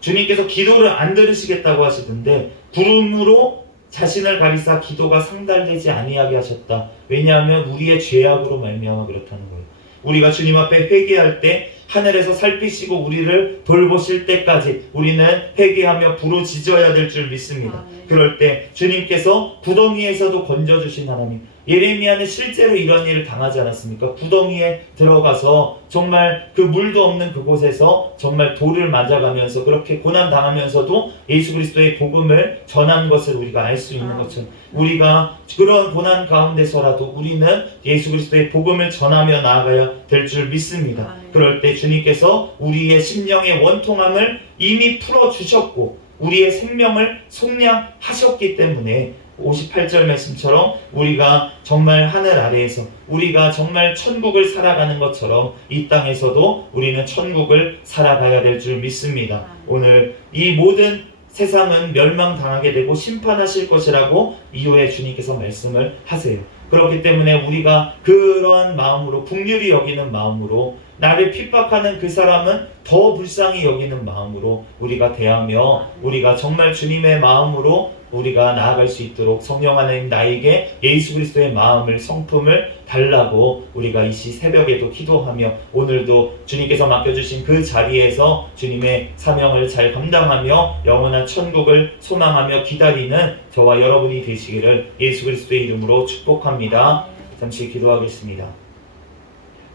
주님께서 기도를 안 들으시겠다고 하시던데 구름으로 자신을 가리사 기도가 상달되지 아니하게 하셨다. 왜냐하면 우리의 죄악으로 말미암아 그렇다는 거예요. 우리가 주님 앞에 회개할 때 하늘에서 살피시고 우리를 돌보실 때까지 우리는 회개하며 부르짖어야 될 줄 믿습니다. 그럴 때 주님께서 구덩이에서도 건져주신 하나님, 예레미야는 실제로 이런 일을 당하지 않았습니까? 구덩이에 들어가서 정말 그 물도 없는 그곳에서 정말 돌을 맞아가면서 그렇게 고난당하면서도 예수 그리스도의 복음을 전한 것을 우리가 알 수 있는 것처럼 우리가 그런 고난 가운데서라도 우리는 예수 그리스도의 복음을 전하며 나아가야 될 줄 믿습니다. 그럴 때 주님께서 우리의 심령의 원통함을 이미 풀어주셨고 우리의 생명을 속량하셨기 때문에 58절 말씀처럼 우리가 정말 하늘 아래에서 우리가 정말 천국을 살아가는 것처럼 이 땅에서도 우리는 천국을 살아가야 될 줄 믿습니다. 오늘 이 모든 세상은 멸망당하게 되고 심판하실 것이라고 이후에 주님께서 말씀을 하세요. 그렇기 때문에 우리가 그러한 마음으로 긍휼히 여기는 마음으로 나를 핍박하는 그 사람은 더 불쌍히 여기는 마음으로 우리가 대하며 우리가 정말 주님의 마음으로 우리가 나아갈 수 있도록 성령 하나님 나에게 예수 그리스도의 마음을 성품을 달라고 우리가 이 새벽에도 기도하며 오늘도 주님께서 맡겨주신 그 자리에서 주님의 사명을 잘 감당하며 영원한 천국을 소망하며 기다리는 저와 여러분이 되시기를 예수 그리스도의 이름으로 축복합니다. 잠시 기도하겠습니다.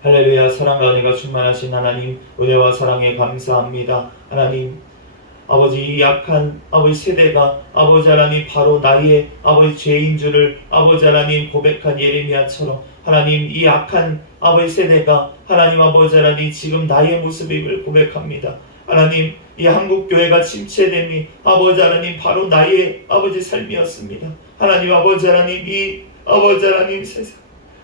할렐루야. 사랑과 은혜가 충만하신 하나님, 은혜와 사랑에 감사합니다. 하나님, 아버지 이 약한 아버지 세대가 아버지 하나님 바로 나의 아버지 죄인 줄을 아버지 하나님 고백한 예레미야처럼 하나님 이 약한 아버지 세대가 하나님 아버지 하나님 지금 나의 모습을 고백합니다. 하나님 이 한국교회가 침체됨이 아버지 하나님 바로 나의 아버지 삶이었습니다. 하나님 아버지 하나님 이 아버지 하나님 세상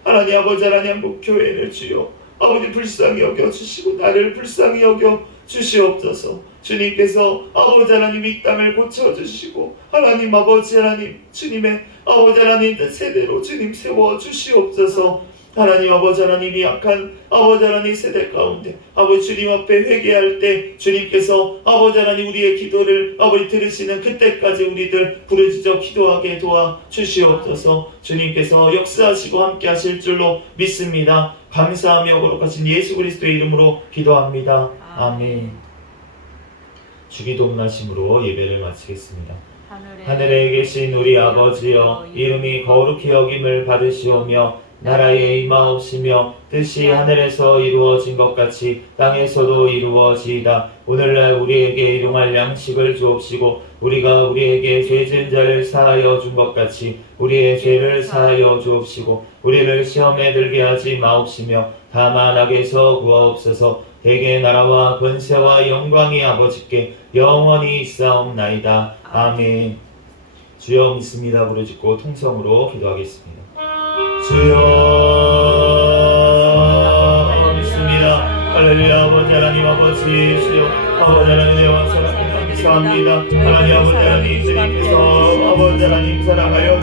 하나님 아버지 하나님 한국교회를 주여 아버지 불쌍히 여겨주시고 나를 불쌍히 여겨 주시옵소서. 주님께서 아버지 하나님 이 땅을 고쳐주시고 하나님 아버지 하나님 주님의 아버지 하나님 세대로 주님 세워주시옵소서. 하나님 아버지 하나님이 약한 아버지 하나님 세대 가운데 아버지 주님 앞에 회개할 때 주님께서 아버지 하나님 우리의 기도를 아버지 들으시는 그때까지 우리들 부르짖어 기도하게 도와주시옵소서. 주님께서 역사하시고 함께 하실 줄로 믿습니다. 감사하며 거룩하신 예수 그리스도의 이름으로 기도합니다. 아멘. 주기도 말씀으로 예배를 마치겠습니다. 하늘에 계신 우리 아버지여, 이름이 거룩히 여김을 받으시오며 나라에 임하옵시며 뜻이 하늘에서 이루어진 것 같이 땅에서도 이루어지이다. 오늘날 우리에게 일용할 양식을 주옵시고 우리가 우리에게 죄 지은 자를 사하여 준 것 같이 우리의 죄를 사하여 주옵시고 우리를 시험에 들게 하지 마옵시며 다만 악에서 구하옵소서. 대개 나라와 권세와 영광이 아버지께 영원히 있사옵나이다. 아멘. 주여 믿습니다. 부르짖고 통성으로 기도하겠습니다. 주여 믿습니다. 할렐루야. 아버지 하나님 아버지 주여 아버지 하나님 영원 사랑합니다. 감사합니다. 하나님 아버지 하나님 주님께서 아버지 하나님 사랑하여